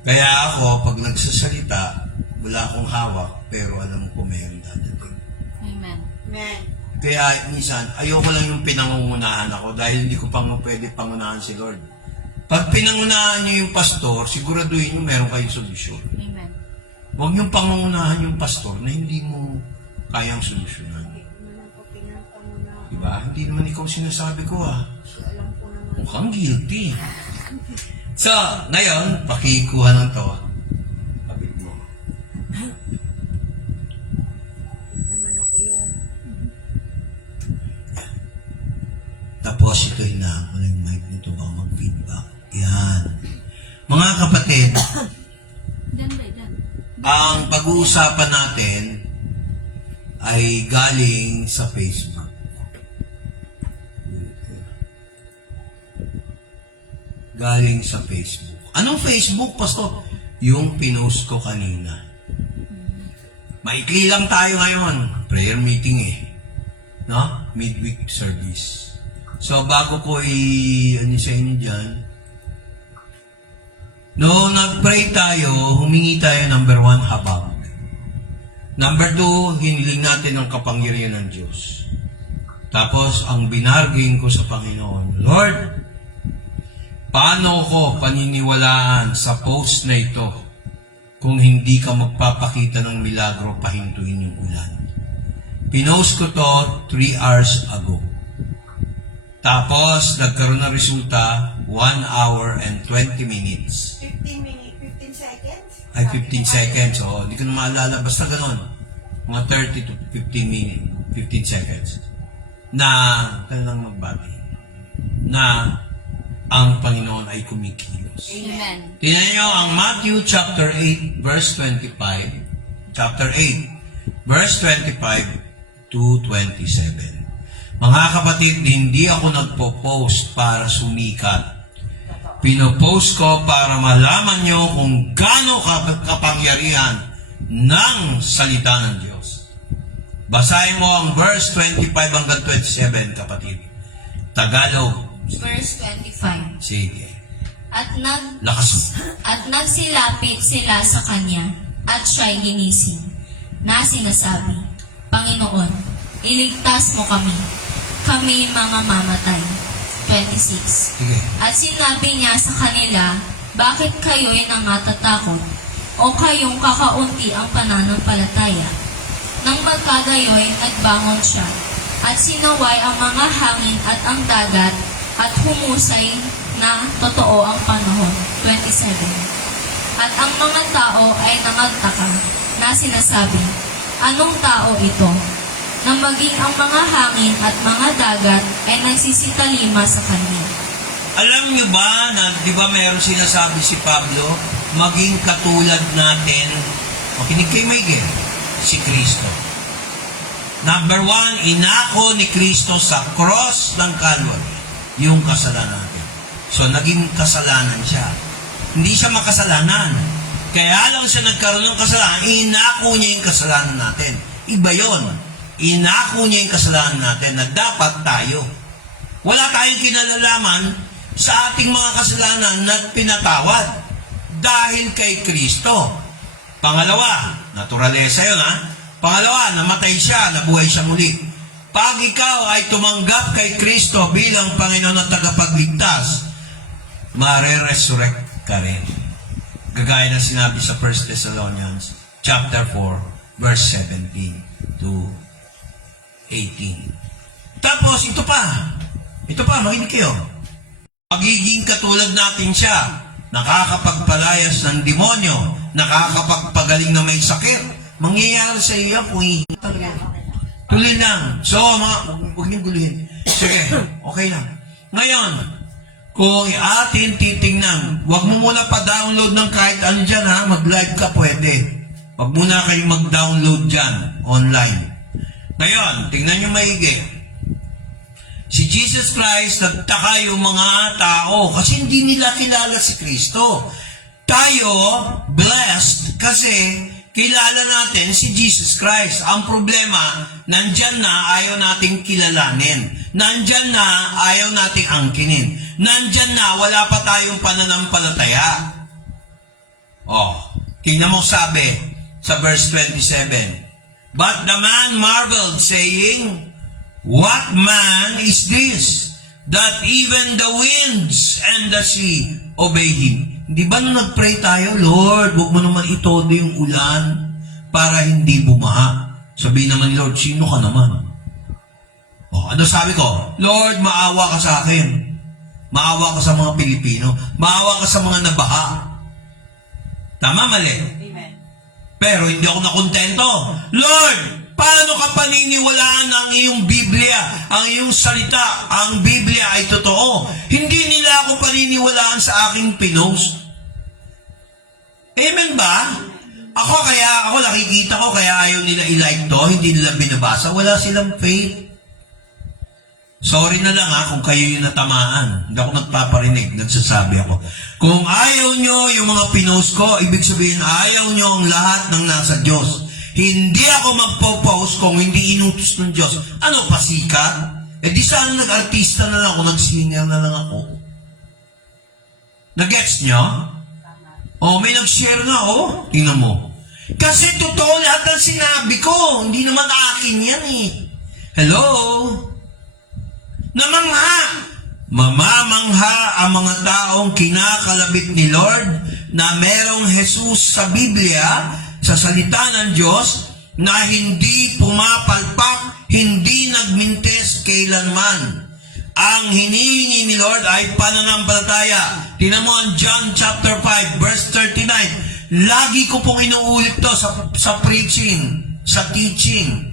Kaya ako, pag nagsasalita, wala akong hawak, pero alam ko mayroong dadating. Amen. Amen. Kaya minsan, ayoko lang yung pinangungunahan ako dahil hindi ko pa pwede pangunahan si Lord. Pag pinangunahan niyo yung pastor, siguraduhin niyo meron kayong solusyon. Amen. Huwag niyong pangungunahan yung pastor na hindi mo kayang solusyonan. Diba? Hindi naman ikaw sinasabi ko Mukhang guilty. So, ngayon, pakikuha ng to. Kapit mo. Tapos ito hinahan ko na yung mic nito baka mag-feedback. Yan. Mga kapatid, Diyan ba? Diyan. ang pag-uusapan natin ay galing sa Facebook. Galing sa Facebook. Anong Facebook, Pastor? Yung pinost ko kanina. Maikli lang tayo ngayon. Prayer meeting No? Midweek service. So, bago ko ano sa inyo dyan, no, nag-pray tayo, humingi tayo, number 1, habag. Number 2, hiniling natin ang kapangyarihan ng Diyos. Tapos, ang binargin ko sa Panginoon, Lord, paano ko paniniwalaan sa post na ito kung hindi ka magpapakita ng milagro pahintuin yung ulan? Pinost ko to 3 hours ago. Tapos, nagkaroon na resulta 1 hour and 20 minutes. 15 seconds? Ay, 15 seconds. Oo, hindi ko na maalala. Basta ganon. Mga 30 to 15 minutes. 15 seconds. Na, kailangan magbati. Na, ang Panginoon ay kumikilos. Amen. Tingnan nyo ang Matthew chapter 8, verse 25. Chapter 8, verse 25 to 27. Mga kapatid, hindi ako nagpo-post para sumikat. Pinopost ko para malaman nyo kung gaano kapangyarihan ng salita ng Diyos. Basahin mo ang verse 25 hanggang 27, kapatid. Tagalog. Verse 25. Sige. Lakas mo. At nagsilapit sila sa kanya, at siya'y ginising, na sinasabi, Panginoon, iligtas mo kami mga mamatay. 26. Sige. At sinabi niya sa kanila, bakit kayo'y nangatatakot? O kayong kakaunti ang pananampalataya? Nang magkagayoy, nagbangon siya, at sinaway ang mga hangin at ang dagat, at humusay na totoo ang panahon. 27. At ang mga tao ay nangagtaka, na sinasabi, anong tao ito? Na maging ang mga hangin at mga dagat ay nagsisitalima sa kanya. Alam nyo ba na, di ba meron sinasabi si Pablo, maging katulad natin, makinig kay Miguel, si Kristo. Number 1, inako ni Kristo sa cross ng Calvary yung kasalanan natin. So, naging kasalanan siya. Hindi siya makasalanan. Kaya lang siya nagkaroon ng kasalanan, inako niya yung kasalanan natin. Iba yon. Inako niya yung kasalanan natin na dapat tayo. Wala tayong kinalalaman sa ating mga kasalanan na pinatawad dahil kay Kristo. Pangalawa, naturalesa yun Pangalawa, namatay siya, nabuhay siya muli. Pag ikaw ay tumanggap kay Kristo bilang Panginoon at tagapagligtas, mare-resurrect ka rin. Gagaya na sinabi sa 1 Thessalonians chapter 4, verse 17 to 18. Tapos, ito pa, makinig kayo. Magiging katulad natin siya, nakakapagpalayas ng demonyo, nakakapagpagaling na may sakit. Mangyayari sa iyo kung tuloy lang. So, huwag niyong guluhin. Sige, okay lang. Ngayon, kung atin titingnan, huwag mo muna pa-download ng kahit ano dyan mag-live ka pwede. Huwag muna kayong mag-download dyan, online. Ngayon, tingnan nyo maigi. Si Jesus Christ, nagtaka yung mga tao kasi hindi nila kilala si Kristo. Tayo, blessed, kasi kilala natin si Jesus Christ. Ang problema, nandyan na ayaw nating kilalanin. Nandyan na ayaw nating angkinin. Nandyan na wala pa tayong pananampalataya. Tingnan mo sabi sa verse 27. But the man marveled, saying, What man is this, that even the winds and the sea obey him? Di ba nung nag-pray tayo, Lord, huwag mo naman itodo yung ulan para hindi bumaha. Sabihin naman, Lord, sino ka naman? O, ano sabi ko? Lord, maawa ka sa akin. Maawa ka sa mga Pilipino. Maawa ka sa mga nabaha. Tama, mali? Amen. Pero hindi ako nakontento. Lord, paano ka paniniwalaan ang iyong Biblia, ang iyong salita, ang Biblia ay totoo? Hindi nila ako paniniwalaan sa aking pinost. Amen ba? Ako nakikita ko, kaya ayaw nila i-like to, hindi nila binabasa, wala silang faith. Sorry na lang kung kayo yung natamaan. Hindi ako nagpaparinig, nagsasabi ako. Kung ayaw nyo yung mga pinost ko, ibig sabihin, ayaw nyo ang lahat ng nasa Diyos. Hindi ako magpo-post kung hindi inutos ng Diyos. Ano, pasikat? Eh di sana nag-artista na lang ako, nag-singer na lang ako. Nag-gets nyo? Oh, may nag-share na, oh. Tingnan mo. Kasi totoo lahat ng sinabi ko. Hindi naman akin yan eh. Hello? Namangha. Mamamangha ang mga taong kinakalabit ni Lord na merong Jesus sa Biblia, sa salita ng Diyos, na hindi pumapalpak, hindi nagmintes kailanman. Ang hinihingi ni Lord ay pananampalataya. Tingnan mo ang John chapter 5 verse 39. Lagi ko pong inuulit to sa preaching, sa teaching.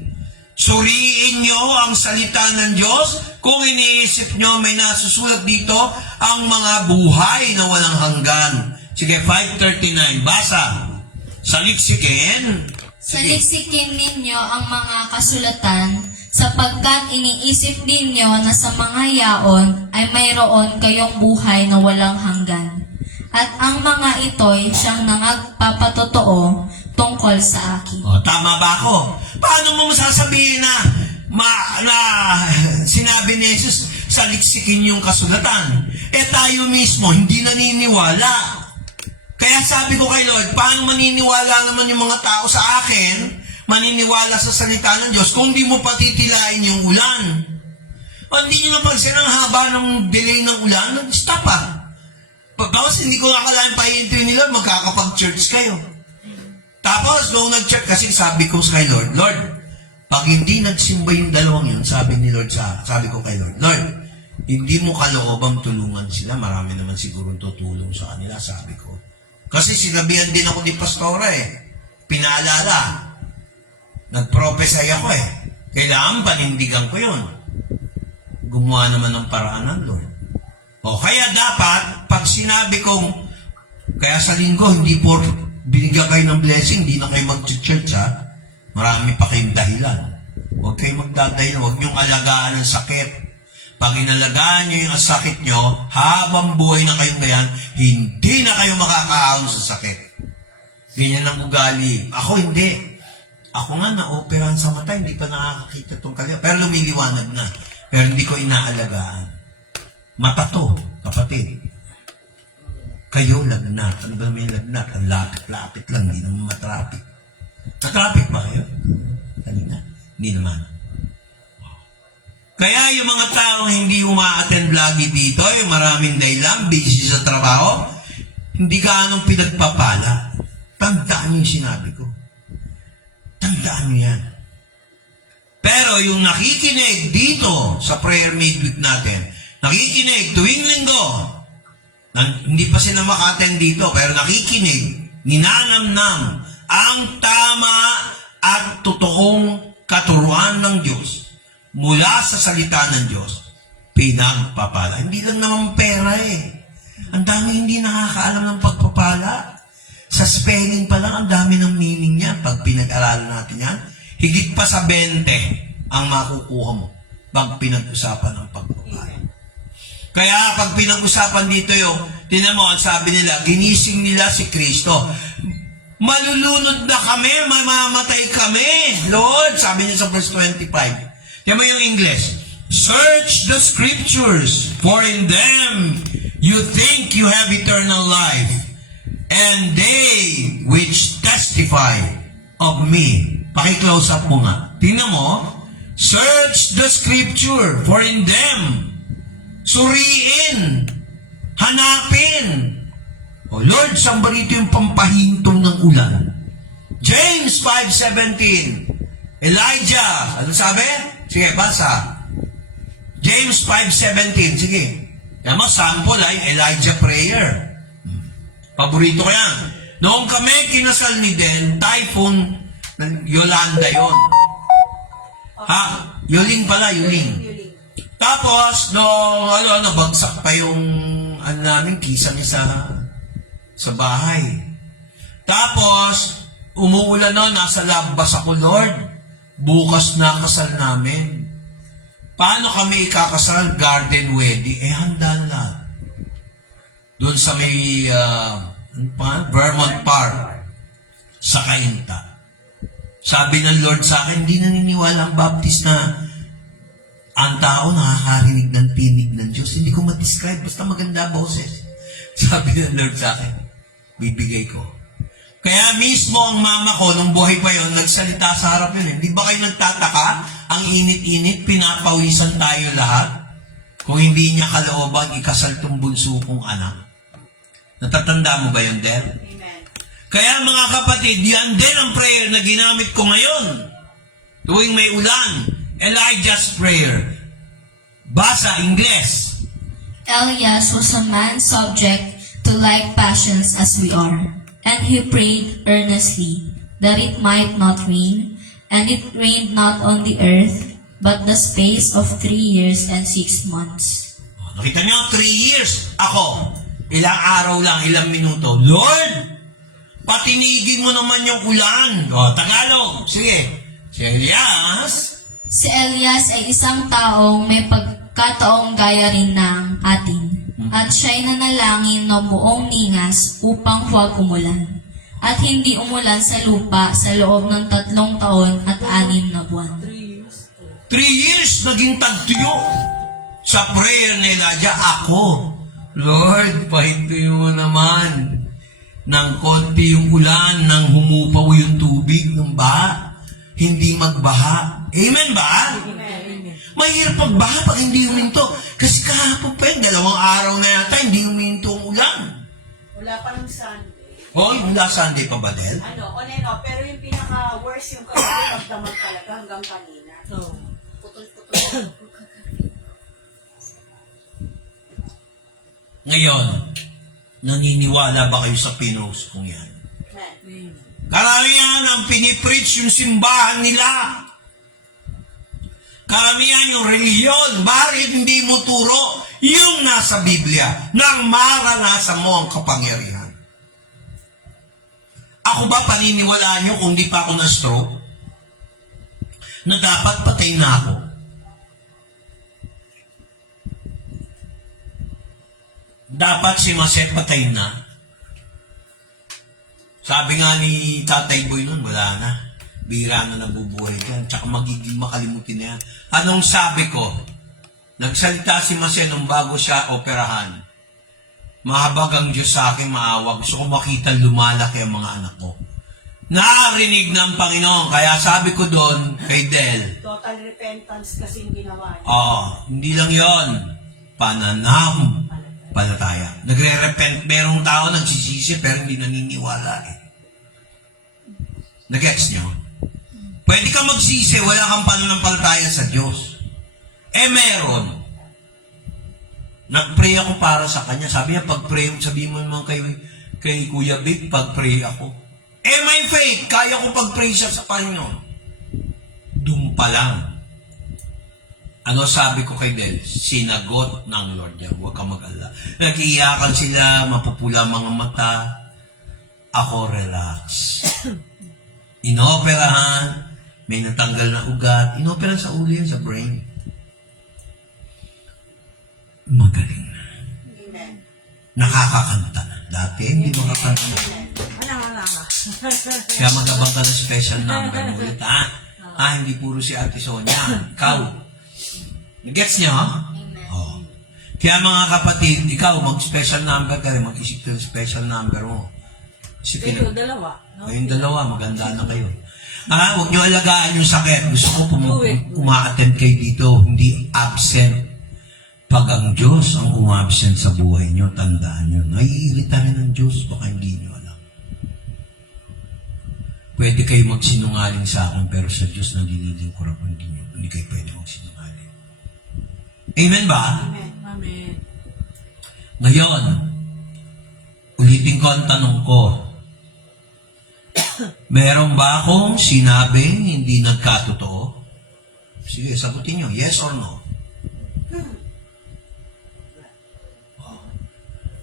Suriin nyo ang salita ng Diyos. Kung iniisip nyo may nasusulat dito, ang mga buhay na walang hanggan. Sige, 5:39. Basa. Saliksikin. Saliksikin ninyo ang mga kasulatan, sapagkat iniisip ninyo na sa mga yaon ay mayroon kayong buhay na walang hanggan. At ang mga ito'y siyang nangagpapatotoo tungkol sa akin. O, tama ba ako? Paano mo masasabihin na sinabi ni Jesus, saliksikin yung kasulatan? Eh tayo mismo, hindi naniniwala. Kaya sabi ko kay Lord, paano maniniwala naman yung mga tao sa akin, maniniwala sa salita ng Diyos, kung di mo patitilain yung ulan? O hindi nyo napansin ang haba ng delay ng ulan? Stop Pagkawas, hindi ko akalain pa i-entry ni Lord, magkakapag-church kayo. Tapos, nung nag-church, kasi sabi ko kay Lord, Lord, pag hindi nagsimba yung dalawang yun, sabi ni Lord sabi ko kay Lord, Lord, hindi mo kaloobang tulungan sila, marami naman siguro tutulong sa kanila, sabi ko. Kasi sinabihan din ako ni Pastora pinaalala. Nag-prophesy ako Kailangan panindigan ko yun. Gumawa naman ng paraan ng Lord. O kaya dapat, pag sinabi kong, kaya sa linggo, hindi po binigyan kayo ng blessing, hindi na kayo mag-church Marami pa kayong dahilan. Huwag kayong magdadahilan, huwag niyong alagaan ang sakit. Pag inalagaan niyo yung sakit niyo, habang buhay na kayong gayan, hindi na kayo makakaahon sa sakit. Ganyan ang ugali. Ako hindi. Ako nga na-operahan sa mata, hindi pa nakakakita itong kanya. Pero lumiliwanag na. Pero hindi ko inaalagaan. Mata to, kapatid. Kayo lagnat. Ano ba may lagnat? Ang lapit lang, hindi naman matrapik. Natrapik ba kayo? Kanina? Hindi naman. Kaya yung mga taong hindi uma-attend lagi dito, yung maraming dahilan, busy sa trabaho, hindi ka anong pinagpapala. Tandaan yung sinabi ko. Tandaan nyo yan. Pero yung nakikinig dito sa prayer midweek natin, nakikinig tuwing linggo, hindi pa sila maka-attend dito, pero nakikinig, ninanamnam ang tama at totoong katuruan ng Diyos mula sa salita ng Diyos, pinagpapala. Hindi lang naman pera Ang dami hindi nakakaalam ng pagpapala. Sa spelling pa lang, ang dami ng meaning niya. Pag pinag-aralan natin yan, higit pa sa 20 ang makukuha mo pag pinag-usapan ng pagpapala. Kaya pag pinag-usapan dito tinan mo, ang sabi nila, ginising nila si Kristo. Malulunod na kami, mamamatay kami. Lord, sabi niya sa verse 25. Yan mo yung English. Search the scriptures, for in them you think you have eternal life, and they which testify of me Paki-close up mo nga. Tingnan mo, search the scripture, for in them, suriin, hanapin. O Lord, saan ba rito yung pampahintong ng ulan? James 5:17. Elijah, ano sabi? Sige, basa. James 5:17, sige. Kaya mo, sample ay Elijah prayer. Paborito ko yan. Noong kami kinasal ni Den, Typhoon Yolanda yon. Ha? Yuling pala, Yuling. Tapos, bagsak pa yung namin, kisa niya sa bahay. Tapos, umuulan na, nasa labas ako, Lord. Bukas na kasal namin. Paano kami ikakasal? Garden wedding. Handa na. Doon sa may Vermont Park. Sa Cainta. Sabi ng Lord sa akin, hindi naniniwala ang Baptist na ang tao nakakarinig ng tinig ng Diyos. Hindi ko ma-describe, basta maganda boses. Sabi ng Lord sa akin, bibigay ko. Kaya mismo ang mama ko, nung buhay pa yun, nagsalita sa harap yun. Hindi ba kayo nagtataka? Ang init-init, pinapawisan tayo lahat. Kung hindi niya kalooban, ikasal tong bunso kong anak. Natatanda mo ba yun, Del? Amen. Kaya mga kapatid, yan din ang prayer na ginamit ko ngayon. Tuwing may ulan, Elijah's prayer. Basa, Ingles. Elias was a man subject to like passions as we are. And he prayed earnestly that it might not rain, and it rained not on the earth, but the space of 3 years and 6 months. Nakita niyo, 3 years. Ako, ilang araw lang, ilang minuto. Lord, patinigin mo naman yung ulan. Tagalog. Sige. Si Elias. Si Elias ay isang taong may pagkataong gaya rin ng atin. At siya'y nanalangin ng buong ningas upang huwag umulan. At hindi umulan sa lupa sa loob ng 3 taon at 6 na buwan. 3 years naging tagtuyo sa prayer ni Elijah. Ako, Lord, pahintuin mo naman ng konti yung ulan, nang humupaw yung tubig ng baha. Hindi magbaha. Amen ba? Mahirap magbaha pag hindi huminto. Kasi kahapon pa yun, 2 araw na yata, hindi huminto ang ulan. Wala pa ng Sunday. Mula Sunday pa ba, Del? On and off. Pero yung pinaka-worst yung kagabi, magdamag talaga hanggang kanina. Putol-putol. Ngayon, naniniwala ba kayo sa pinost kong yan? Amen. Karamihan ang pinipreach yung simbahan nila. Karamihan yung reliyon. Bakit hindi mo turo yung nasa Biblia nang maranasan mo ang kapangyarihan? Ako ba paniniwalaan nyo kung di pa ako na-stroke? Na dapat patay na ako? Dapat si Maset patay na? Sabi nga ni Tatay Boy nun, wala na. Bira na nabubuhay dyan. Tsaka magiging makalimutin na yan. Anong sabi ko? Nagsalita si Maset nung bago siya operahan. Mahabag ang Diyos sa akin, maawa. Gusto ko makita lumalaki ang mga anak ko. Narinig ng Panginoon. Kaya sabi ko doon kay Del, Total repentance kasi yung ginawa niya. hindi lang yon, pananampalataya. Nagre-repent, merong tao nagsisisi pero hindi naniniwala eh. Nag-gets nyo? Pwede ka magsisi, wala kang pananampalataya sa Diyos. Meron. Nag-pray ako para sa kanya. Sabi niya, pag-pray, sabihin mo naman kay Kuya Vic, pag-pray ako. May faith, kaya ko pag-pray siya sa Panginoon. Doon pa lang. Ano sabi ko kay Del? Sinagot ng Lord niya. Huwag ka mag-alala. Nag-iiyakan sila, mapupula mga mata. Ako, relax. Inoperahan, may natanggal na ugat. Inoperahan sa ulo yan, sa brain. Magaling na. Amen. Nakakakanta na. Dati, hindi makakanta na. Kaya magabang ka ng special number mo ulit, ha? Hindi puro si Ate Sonia. Ikaw. Gets niyo, ha? Oh. Kaya mga kapatid, ikaw, mag-special number ka rin. Mag-isip ka ng special number mo. Isipin Pero dalawa. No? Kayong dalawa, maganda na kayo. Huwag nyo alagaan yung sakit. Gusto ko uma-attend kayo dito, hindi absent. Pag ang Diyos ang umabsent sa buhay nyo, tandaan nyo, naiirita rin ang Diyos, baka hindi nyo alam. Pwede kayo magsinungaling sa akin, pero sa Diyos nalililing ko rin, hindi kayo pwede magsinungaling. Amen ba? Amen. Ngayon, ulitin ko ang tanong ko. Meron ba akong sinabing hindi nagkatotoo? Sige, sagutin nyo. Yes or no?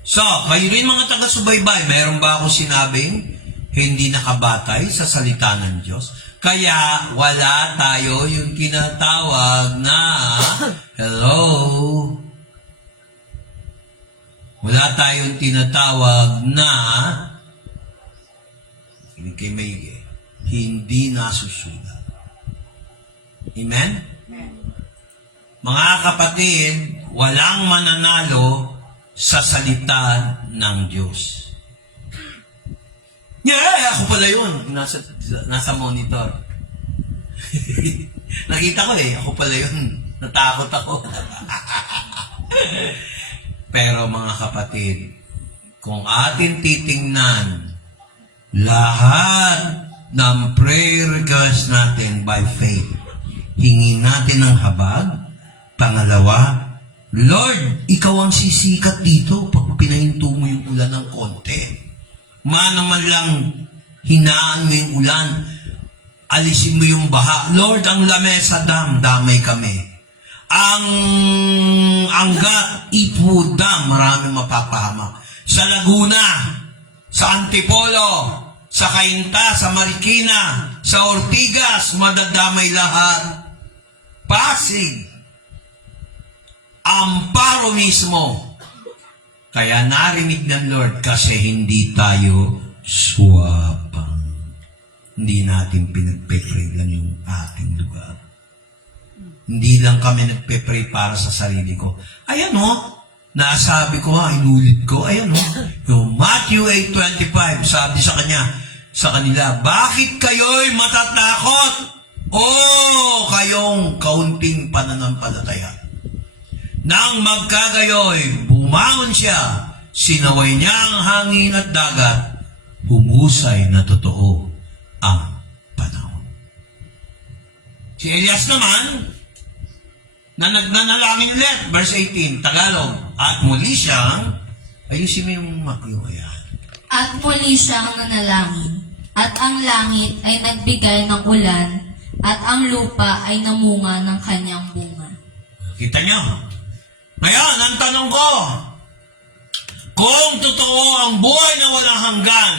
So, kayo rin mga taga-subaybay, meron ba akong sinabing hindi nakabatay sa salita ng Diyos? Kaya wala tayo yung tinatawag na hello. Wala tayong tinatawag na hindi nasusulat. Amen? Mga kapatid, walang mananalo sa salita ng Diyos. Yeah, ako pala yun. Nasa monitor. Nakita ko ako pala yun. Natakot ako. Pero mga kapatid, kung atin titingnan, lahat ng prayer request natin by faith, hingin natin ng habag. Pangalawa, Lord, ikaw ang sisikat dito pag pinahinto mo yung ulan ng konti. Naman lang hinaan mo yung ulan, alisin mo yung baha. Lord, ang lamesa dam, damay kami. Ang Angat, Ipo Dam, maraming mapapahamak. Sa Laguna, sa Antipolo, sa Cainta, sa Marikina, sa Ortigas, madadamay lahat. Pasig, Amparo mismo. Kaya narinig ng Lord kasi hindi tayo swapang. Hindi natin pinagpe-pray lang yung ating lugar. Hindi lang kami nagpe-pray para sa sarili ko. Ayan nasabi ko inulit ko. Ayan yung Matthew 8:25, sabi sa kanila, bakit kayo'y matatakot? Kayong kaunting pananampalataya. Nang magkagayoy, bumangon siya, sinaway niya ang hangin at dagat, humusay na totoo ang panahon. Si Elias naman, na nagnanalangin ulit, verse 18, Tagalog, at muli siyang, ayusin mo yung ayan. At muli siyang nanalangin, at ang langit ay nagbigay ng ulan, at ang lupa ay namunga ng kanyang bunga. Kita niyo? Ngayon, ang tanong ko, kung totoo ang buhay na walang hanggan,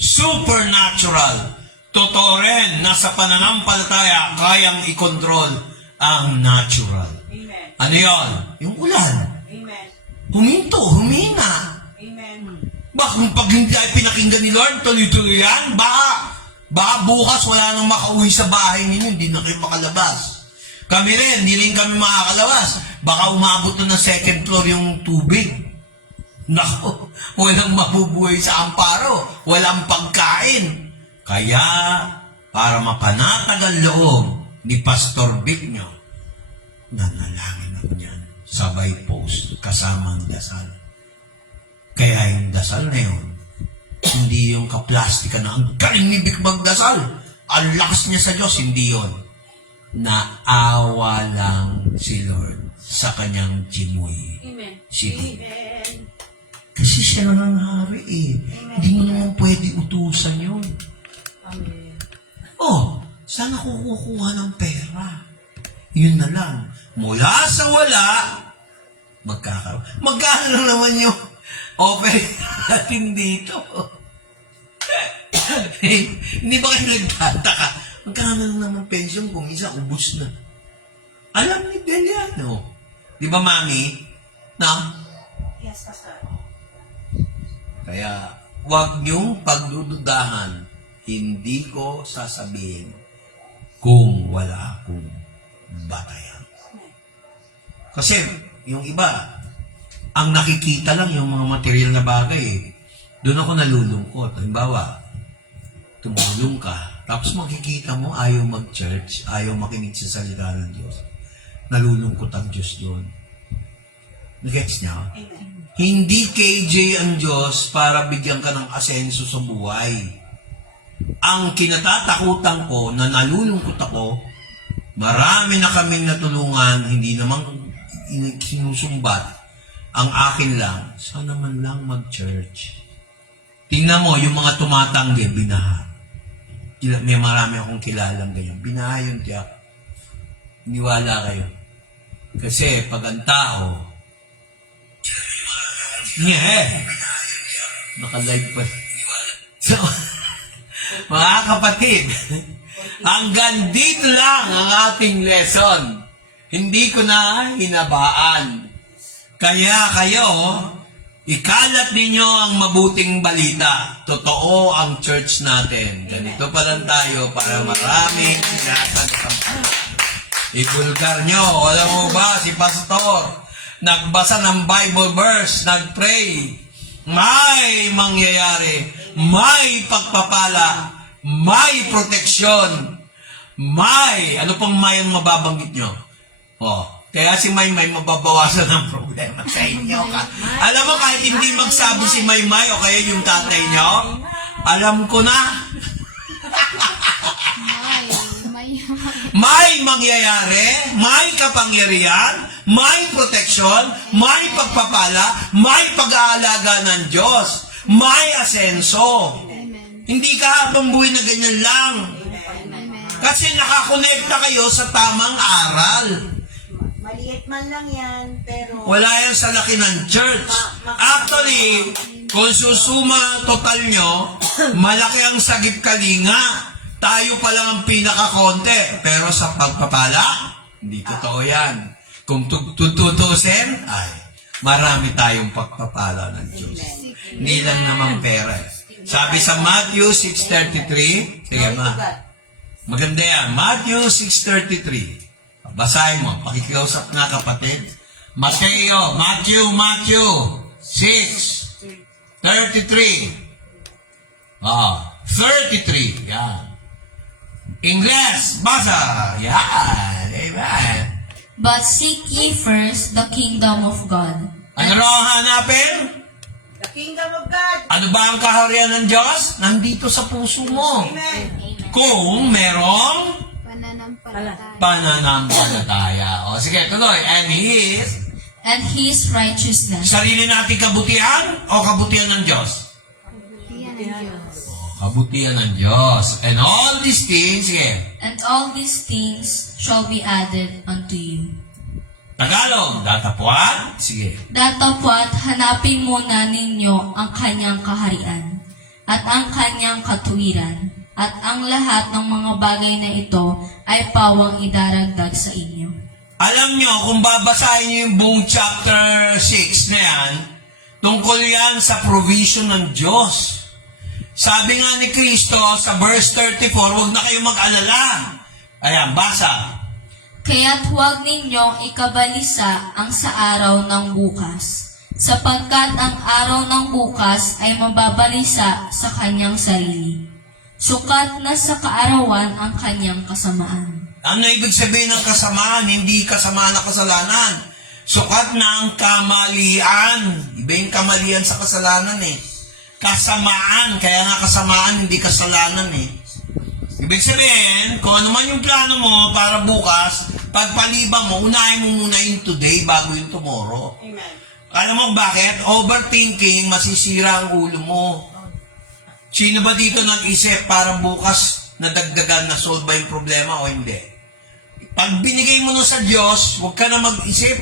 supernatural, totoo rin na sa pananampalataya kayang ikontrol ang natural. Amen. Ano yun? Yung ulan. Amen. Huminto, humina. Amen. Kung pag hindi ay pinakinggan ni Lord, tuloy-tuloy yan, baka bukas wala nang makauwi sa bahay ninyo, hindi na kayo makalabas. Kami rin, hindi rin kami makakalabas. Baka umabot na ng second floor yung tubig. Nako, walang mabubuhay sa Amparo. Walang pagkain. Kaya, para mapanatag ang loob ni Pastor Vic nyo, nanalangin ako niyan. Sabay post, kasama ang dasal. Kaya yung dasal na yun, hindi yung kaplastika na ang galing ni Vic magdasal. Ang lakas niya sa Diyos, hindi yun. Naawa lang si Lord sa kanyang timoy. Amen. Amen. Kasi siya lang ang hari Hindi mo naman pwede utusan yun. Amen. Saan ako kukuha ng pera? Yun na lang. Mula sa wala, magkakaroon. Magkano lang naman yung offer natin dito? Hindi ba kayo nagtataka? Magkano lang naman pension kung isa ubus na? Alam ni Deliano. Di ba, Mami? Na? Yes, Pastor. Kaya, huwag niyong pagdududahan. Hindi ko sasabihin kung wala akong batayan. Kasi, yung iba, ang nakikita lang yung mga material na bagay. Doon ako nalulungkot. Halimbawa, tumulong ka, tapos makikita mo ayaw mag-church, ayaw makinig sa salita ng Diyos. Nalulungkot ang Diyos doon. Nagets niya? Hindi KJ ang Diyos para bigyan ka ng asenso sa buhay. Ang kinatatakutan ko na nalulungkot ako, marami na kaming natulungan, hindi naman sinusumbat. Ang akin lang, sana man lang mag-church. Tingnan mo, yung mga tumatanggi, binaha. May marami akong kilalang ganyan. Binaha yung tiyak. Iniwala kayo. Kasi pag ang tao, naka-live pa. So, mga kapatid, hanggang dito lang ang ating lesson. Hindi ko na hinabaan. Kaya kayo, ikalat ninyo ang mabuting balita. Totoo ang church natin. Ganito pa lang tayo para maraming sinasal sa ibulgar nyo. Alam mo ba, si pastor, nagbasa ng Bible verse, nagpray, may mangyayari, may pagpapala, may proteksyon, may, ano pang may ang mababanggit nyo? Kaya si Maymay mababawasan ang problema sa inyo. Alam mo, kahit hindi magsabi si Maymay o kaya yung tatay nyo, alam ko na. May mangyayari, may kapangyarihan, may proteksyon, may pagpapala, may pag-aalaga ng Diyos, may asenso. Hindi ka habang buhay na ganyan lang. Kasi nakakonekta kayo sa tamang aral. Maliit man lang yan, pero... Wala yan sa laki ng church. Actually, kung susuma total nyo, malaki ang sagip kalinga. Tayo pa lang ang pinakakonte. Pero sa pagpapala, hindi totoo yan. Kung tututusin, ay, marami tayong pagpapala ng Diyos. Hindi lang naman pera. Sabi sa Matthew 6:33, sige ma, maganda yan. Matthew 6:33. Basahin mo, pakiclose up nga kapatid. Matthew 6:33. 33. Yan. English, basa. Yan. Amen. But seek ye first the kingdom of God. Ano raw ang hanapin? The kingdom of God. Ano ba ang kaharian ng Diyos? Nandito sa puso mo. Amen. Kung merong Pananampalataya. pananampalataya. O sige, tuloy. And He is And His righteousness. sarili nating kabutihan o kabutihan ng Diyos? Kabutihan ng Diyos. Kabutihan ng Diyos. And all these things, sige. And all these things shall be added unto you. Tagalog, datapuan? Sige. Datapwat, hanapin muna ninyo ang kanyang kaharian at ang kanyang katuwiran, at ang lahat ng mga bagay na ito ay pawang idaragdag sa inyo. Alam nyo, kung babasahin nyo yung buong chapter 6 na yan, tungkol yan sa provision ng Diyos. Sabi nga ni Kristo sa verse 34, huwag na kayong mag-alala. Ayan, basa. Kaya't huwag ninyong ikabalisa ang sa araw ng bukas, sapagkat ang araw ng bukas ay mababalisa sa kanyang sarili. Sukat na sa kaarawan ang kanyang kasamaan. Ano ibig sabihin ng kasamaan? Hindi kasamaan na kasalanan. Sukat na ang kamalian. Iba yung kamalian sa kasalanan eh. Kasamaan. Kaya nga kasamaan, hindi kasalanan eh. Ibig sabihin, kung ano man yung plano mo para bukas, pagpaliban mo, unahin mo muna yung today bago yung tomorrow. Amen. Alam mo bakit? Overthinking, masisira ang ulo mo. Sino ba dito nag-isip para bukas nadagdagan na solve ba yung problema o hindi? Pag binigay mo na sa Diyos, huwag ka na mag-isip.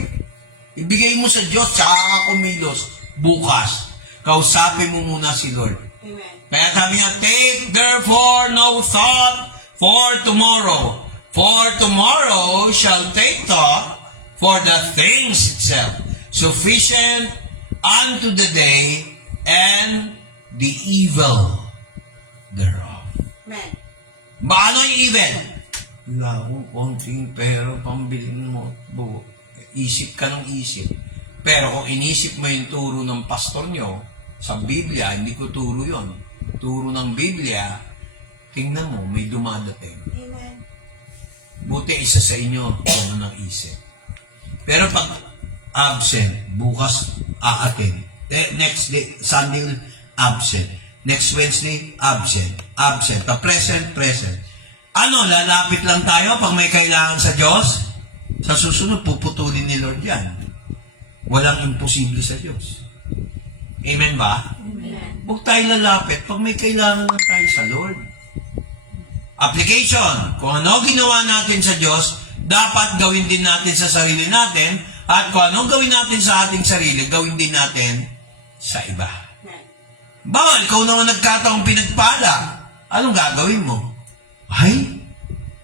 Ibigay mo sa Diyos, tsaka ka kumilos. Bukas, kausapin mo muna si Lord. Amen. Kaya sabi niya, take therefore no thought for tomorrow. For tomorrow shall take thought for the things itself. Sufficient unto the day and the evil thereof. Amen. Paano yung evil? Wala akong konting pero pambilin mo. Isip ka ng isip. Pero kung inisip mo yung turo ng pastor nyo, sa Biblia, hindi ko turo yon. Turo ng Biblia, tingnan mo, may dumadating. Amen. Buti isa sa inyo, ano ng isip. Pero pag absent, bukas aatin. Next day, Sunday, absent. Next Wednesday, absent. Absent. Present. Ano, lalapit lang tayo pag may kailangan sa Diyos? Sa susunod, puputulin ni Lord yan. Walang imposible sa Diyos. Amen ba? Amen. Huwag tayo lalapit pag may kailangan lang tayo sa Lord. Application. Kung ano ginawa natin sa Diyos, dapat gawin din natin sa sarili natin, at kung anong gawin natin sa ating sarili, gawin din natin sa iba. Bawal, ikaw naman nagkataong pinagpala. Anong gagawin mo? Ay,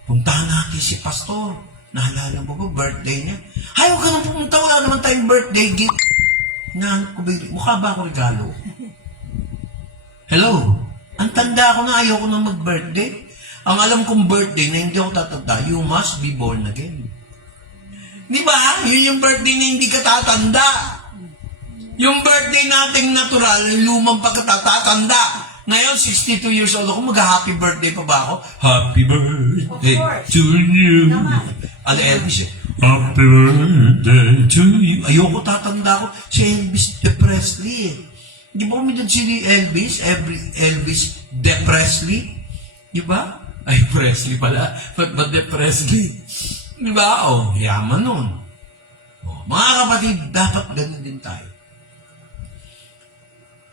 puntahan natin si Pastor. Naalala mo ba, birthday niya? Ay, huwag ka nang pumunta, wala naman tayong birthday gift. Mukha ba ako regalo? Hello? Ang tanda ko na ayoko nang mag-birthday. Ang alam kong birthday na hindi ako tatanda, you must be born again. Di ba? Yun yung birthday na hindi ka tatanda. Yung birthday nating natural, yung lumang pagkatatanda. Ngayon, 62 years old ako, mag-happy birthday pa ba ako? Happy birthday to you. Ano Elvis eh? Happy birthday to you. Ayoko tatanda ko. Si Elvis de Presley eh. Di ba umidan si Elvis? Elvis de Presley? Di ba? Ay, Presley pala. Ba't de Presley? Di ba? Oh, yaman nun. Oh, mga kapatid, dapat ganun din tayo.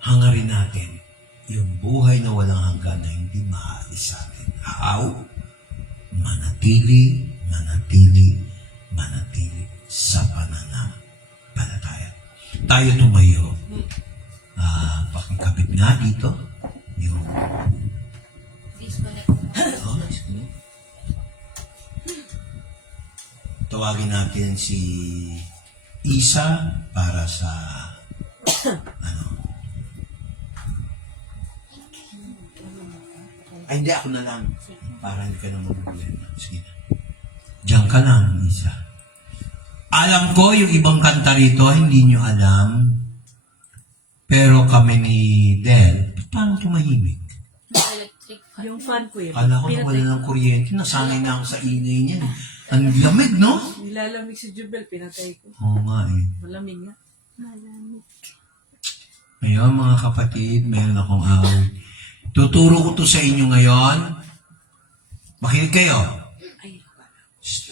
Hangarin natin yung buhay na walang hanggan na hindi maalis sa atin. Manatili sa pananampalataya. Tayo tumayo. Pakikabit nga dito. Yung... Tawagin natin si Isa para sa Ay, hindi, ako na lang. Para hindi ka na mag-problema. Sige na. Diyan ka lang, Isa. Alam ko, yung ibang kanta rito, hindi nyo alam. Pero kami ni Del, paano tumahimik? Electric fan. Yung fan ko yun. Kala ko nawala ng kuryente. Nasanay na ako sa ingay niyan. Ang lamig, no? Nilalamig si Jubel, pinatay ko. Oo nga eh. Malamig nga. Ngayon, mga kapatid, mayroon akong tuturo ko to sa inyo ngayon. Makinig kayo.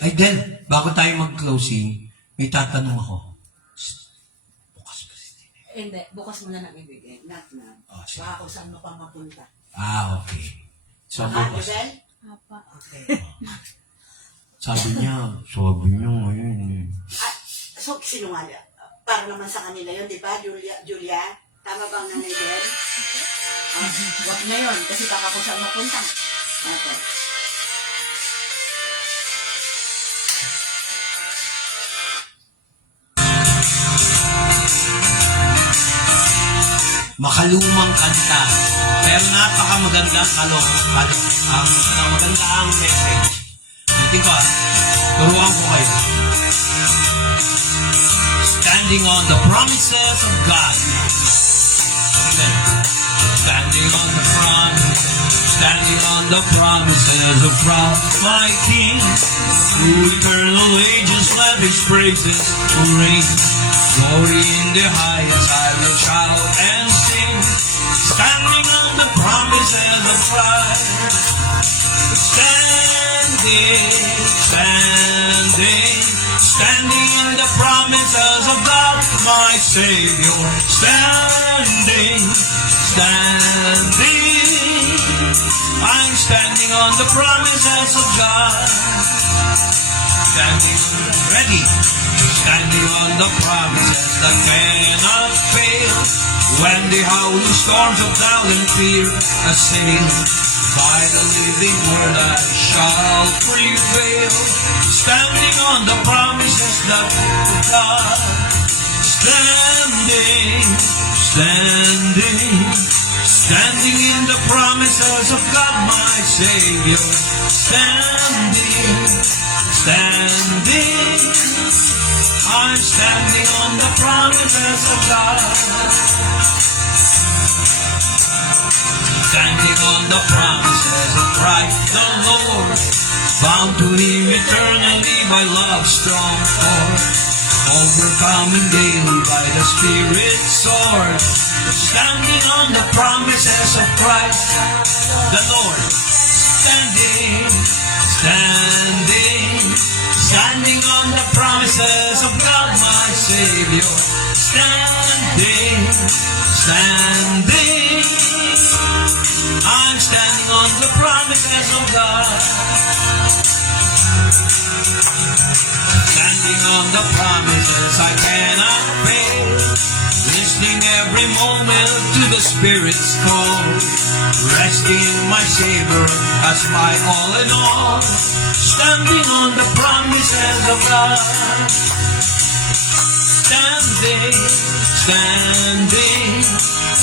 Ay, Del, bago tayo mag-closing, may tatanong ako. Bukas ba si Tine? Hindi, bukas mo na nang ibigay. Not na. Oh, sige. Baka kung saan mo pa mapunta. Okay. So, Baka, bukas. Jubel? Apa. Okay. Sabi niya ngayon. So, sinungaling. Para naman sa kanila yun, di ba, Julia? Tama ba ang nanay Del? Huwag na yun, kasi baka kung saan mapunta. Ako. Makalumang kanta. Pero napakamagandang maganda ang message. Hindi ko, turuan ko kayo. Standing on the promises of God. Amen. Standing on the promises of God, my King. Through eternal ages, let His praises will reign. Glory in the highest, I will shout and sing. Standing on the promises of God. Standing in the promises of God, my Savior. Standing. I'm standing on the promises of God. Standing on the promises that cannot fail. When the howling storms of doubt and fear assail, by the living word I shall prevail. Standing on the promises that God. Standing in the promises of God, my Savior. I'm standing on the promises of God. Standing on the promises of Christ the Lord, bound to Him eternally by love's strong cord, overcoming daily by the Spirit's sword, standing on the promises of Christ the Lord, standing on the promises of God my Savior, standing, I'm standing on the promises of God, standing on the promises I cannot fail, listening every moment to the Spirit's call, resting in my Savior as my all in all, standing on the promises of God,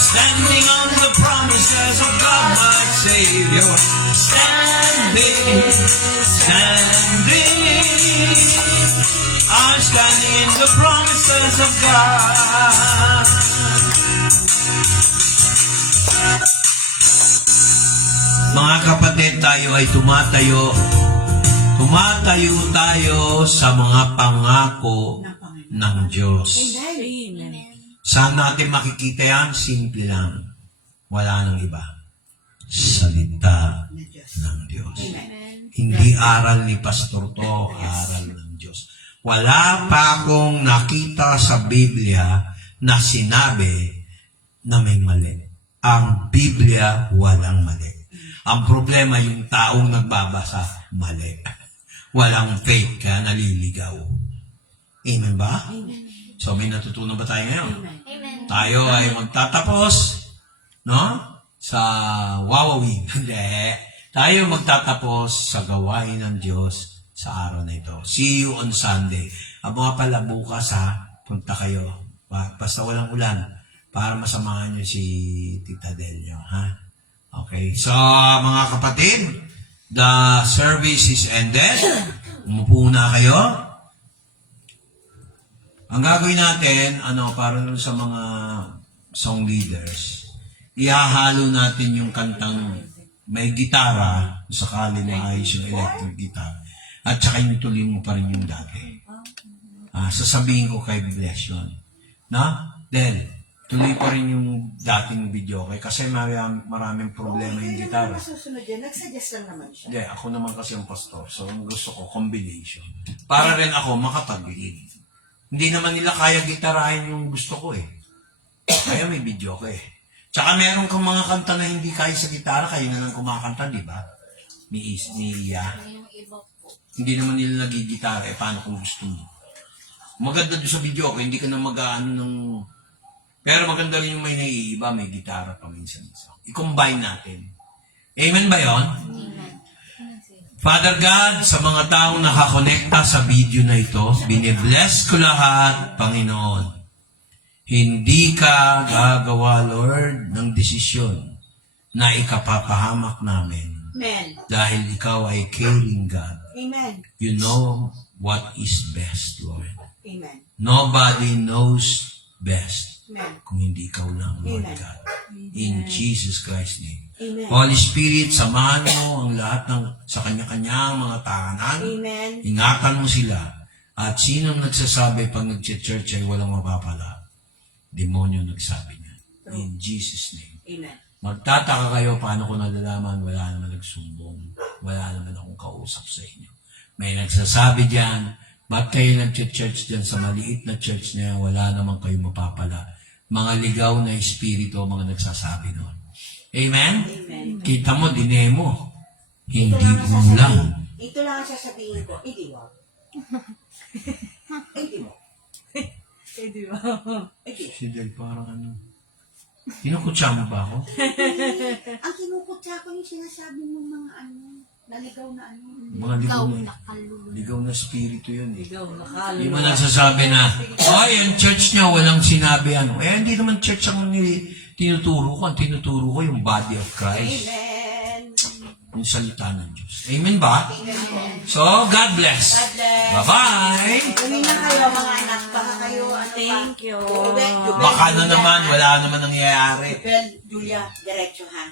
standing on the promises of God my Savior, standing, I'm standing in the promises of God. Mga kapatid, tayo ay tumatayo tayo sa mga pangako ng Diyos. Saan natin makikita yan? Simple lang. Wala nang iba. Salita ng Diyos. Hindi aral ni pastor to, aral ng Diyos. Wala pa akong nakita sa Biblia na sinabi na may mali. Ang Biblia walang mali. Ang problema yung taong nagbabasa, mali. Walang faith, kaya naliligaw. Amen ba? So may natutunan ba tayo ngayon? Amen. Tayo ay magtatapos, no? Sa wawawin. Hindi. Tayo magtatapos sa gawain ng Diyos sa araw na ito. See you on Sunday. Ang mga pala bukas punta kayo. Basta walang ulan para masamahan nyo si Tita Delio, ha? Okay. So, mga kapatid, the service is ended. Umupo na kayo. Ang gagawin natin, para nun sa mga song leaders, ihahalo natin yung kantang may gitara, sakali na ayos yung electric guitar, at saka yung tuloy mo pa rin yung dati. Sasabihin ko kay bless yun. Then, tuloy pa rin yung dating video kasi maraming problema yung gitara. Masusunod yan, nagsuggest lang naman siya. Hindi, ako naman kasi ang pastor, so ang gusto ko, combination. Para rin ako makapag-lead. Hindi naman nila kaya gitarahin yung gusto ko eh. Kaya may video ko eh. Tsaka meron kang mga kanta na hindi kaya sa gitara, kayo na lang kumakanta, di ba? Ni Hindi naman nila nagigitara, paano kung gusto mo? Maganda doon sa video ko, hindi ka na mag-ano ng... Pero maganda rin yung may naiiba, may gitara pa minsan. I-combine natin. Amen ba yon? Amen. Father God, sa mga taong nakakonekta sa video na ito, binibless ko lahat, Panginoon. Hindi ka gagawa, Lord, ng desisyon na ikapapahamak namin. Amen. Dahil ikaw ay caring God. Amen. You know what is best, Lord. Amen. Nobody knows best Amen. kung hindi ikaw lang, Lord Amen. God. In Jesus Christ's name. Amen. Holy Spirit, samahan mo ang lahat sa kanya-kanyang mga tahanan. Amen. Ingatan mo sila. At sinong nagsasabi pag nag-church ay walang mapapala? Demonyo nagsabi niya. In Jesus' name. Amen. Magtataka kayo paano ko nalalaman, wala naman nagsumbong. Wala naman akong kausap sa inyo. May nagsasabi diyan, ba't kayo nag-church diyan sa maliit na church na yan, wala naman kayo mapapala. Mga ligaw na espiritu ang mga nagsasabi noon. Amen? Amen. Kita mo, dinemo. Hindi Ito ulang. lang ang sasabihin ko, hindi mo. Hindi mo. Hindi mo. Si Del, parang ano. Kinukutsa mo ba ako? Ang kinukutsa ko yung sinasabi mo mga naligaw na Mga ligaw na, Kaluluwa. ligaw na spirito yun eh. Ligaw na Hindi mo nagsasabi na, yung church niya walang sinabi ano. Hindi naman church ang tinuturo ko. Ang tinuturo ko yung body of Christ. Amen. Yung salita ng Diyos. Amen ba? So, God bless. God bless. Bye-bye. Uwi na kayo mga anak. Baka kayo, Thank you. Jubel, Baka na naman, wala naman nangyayari. Jubel, Julia, diretso ha.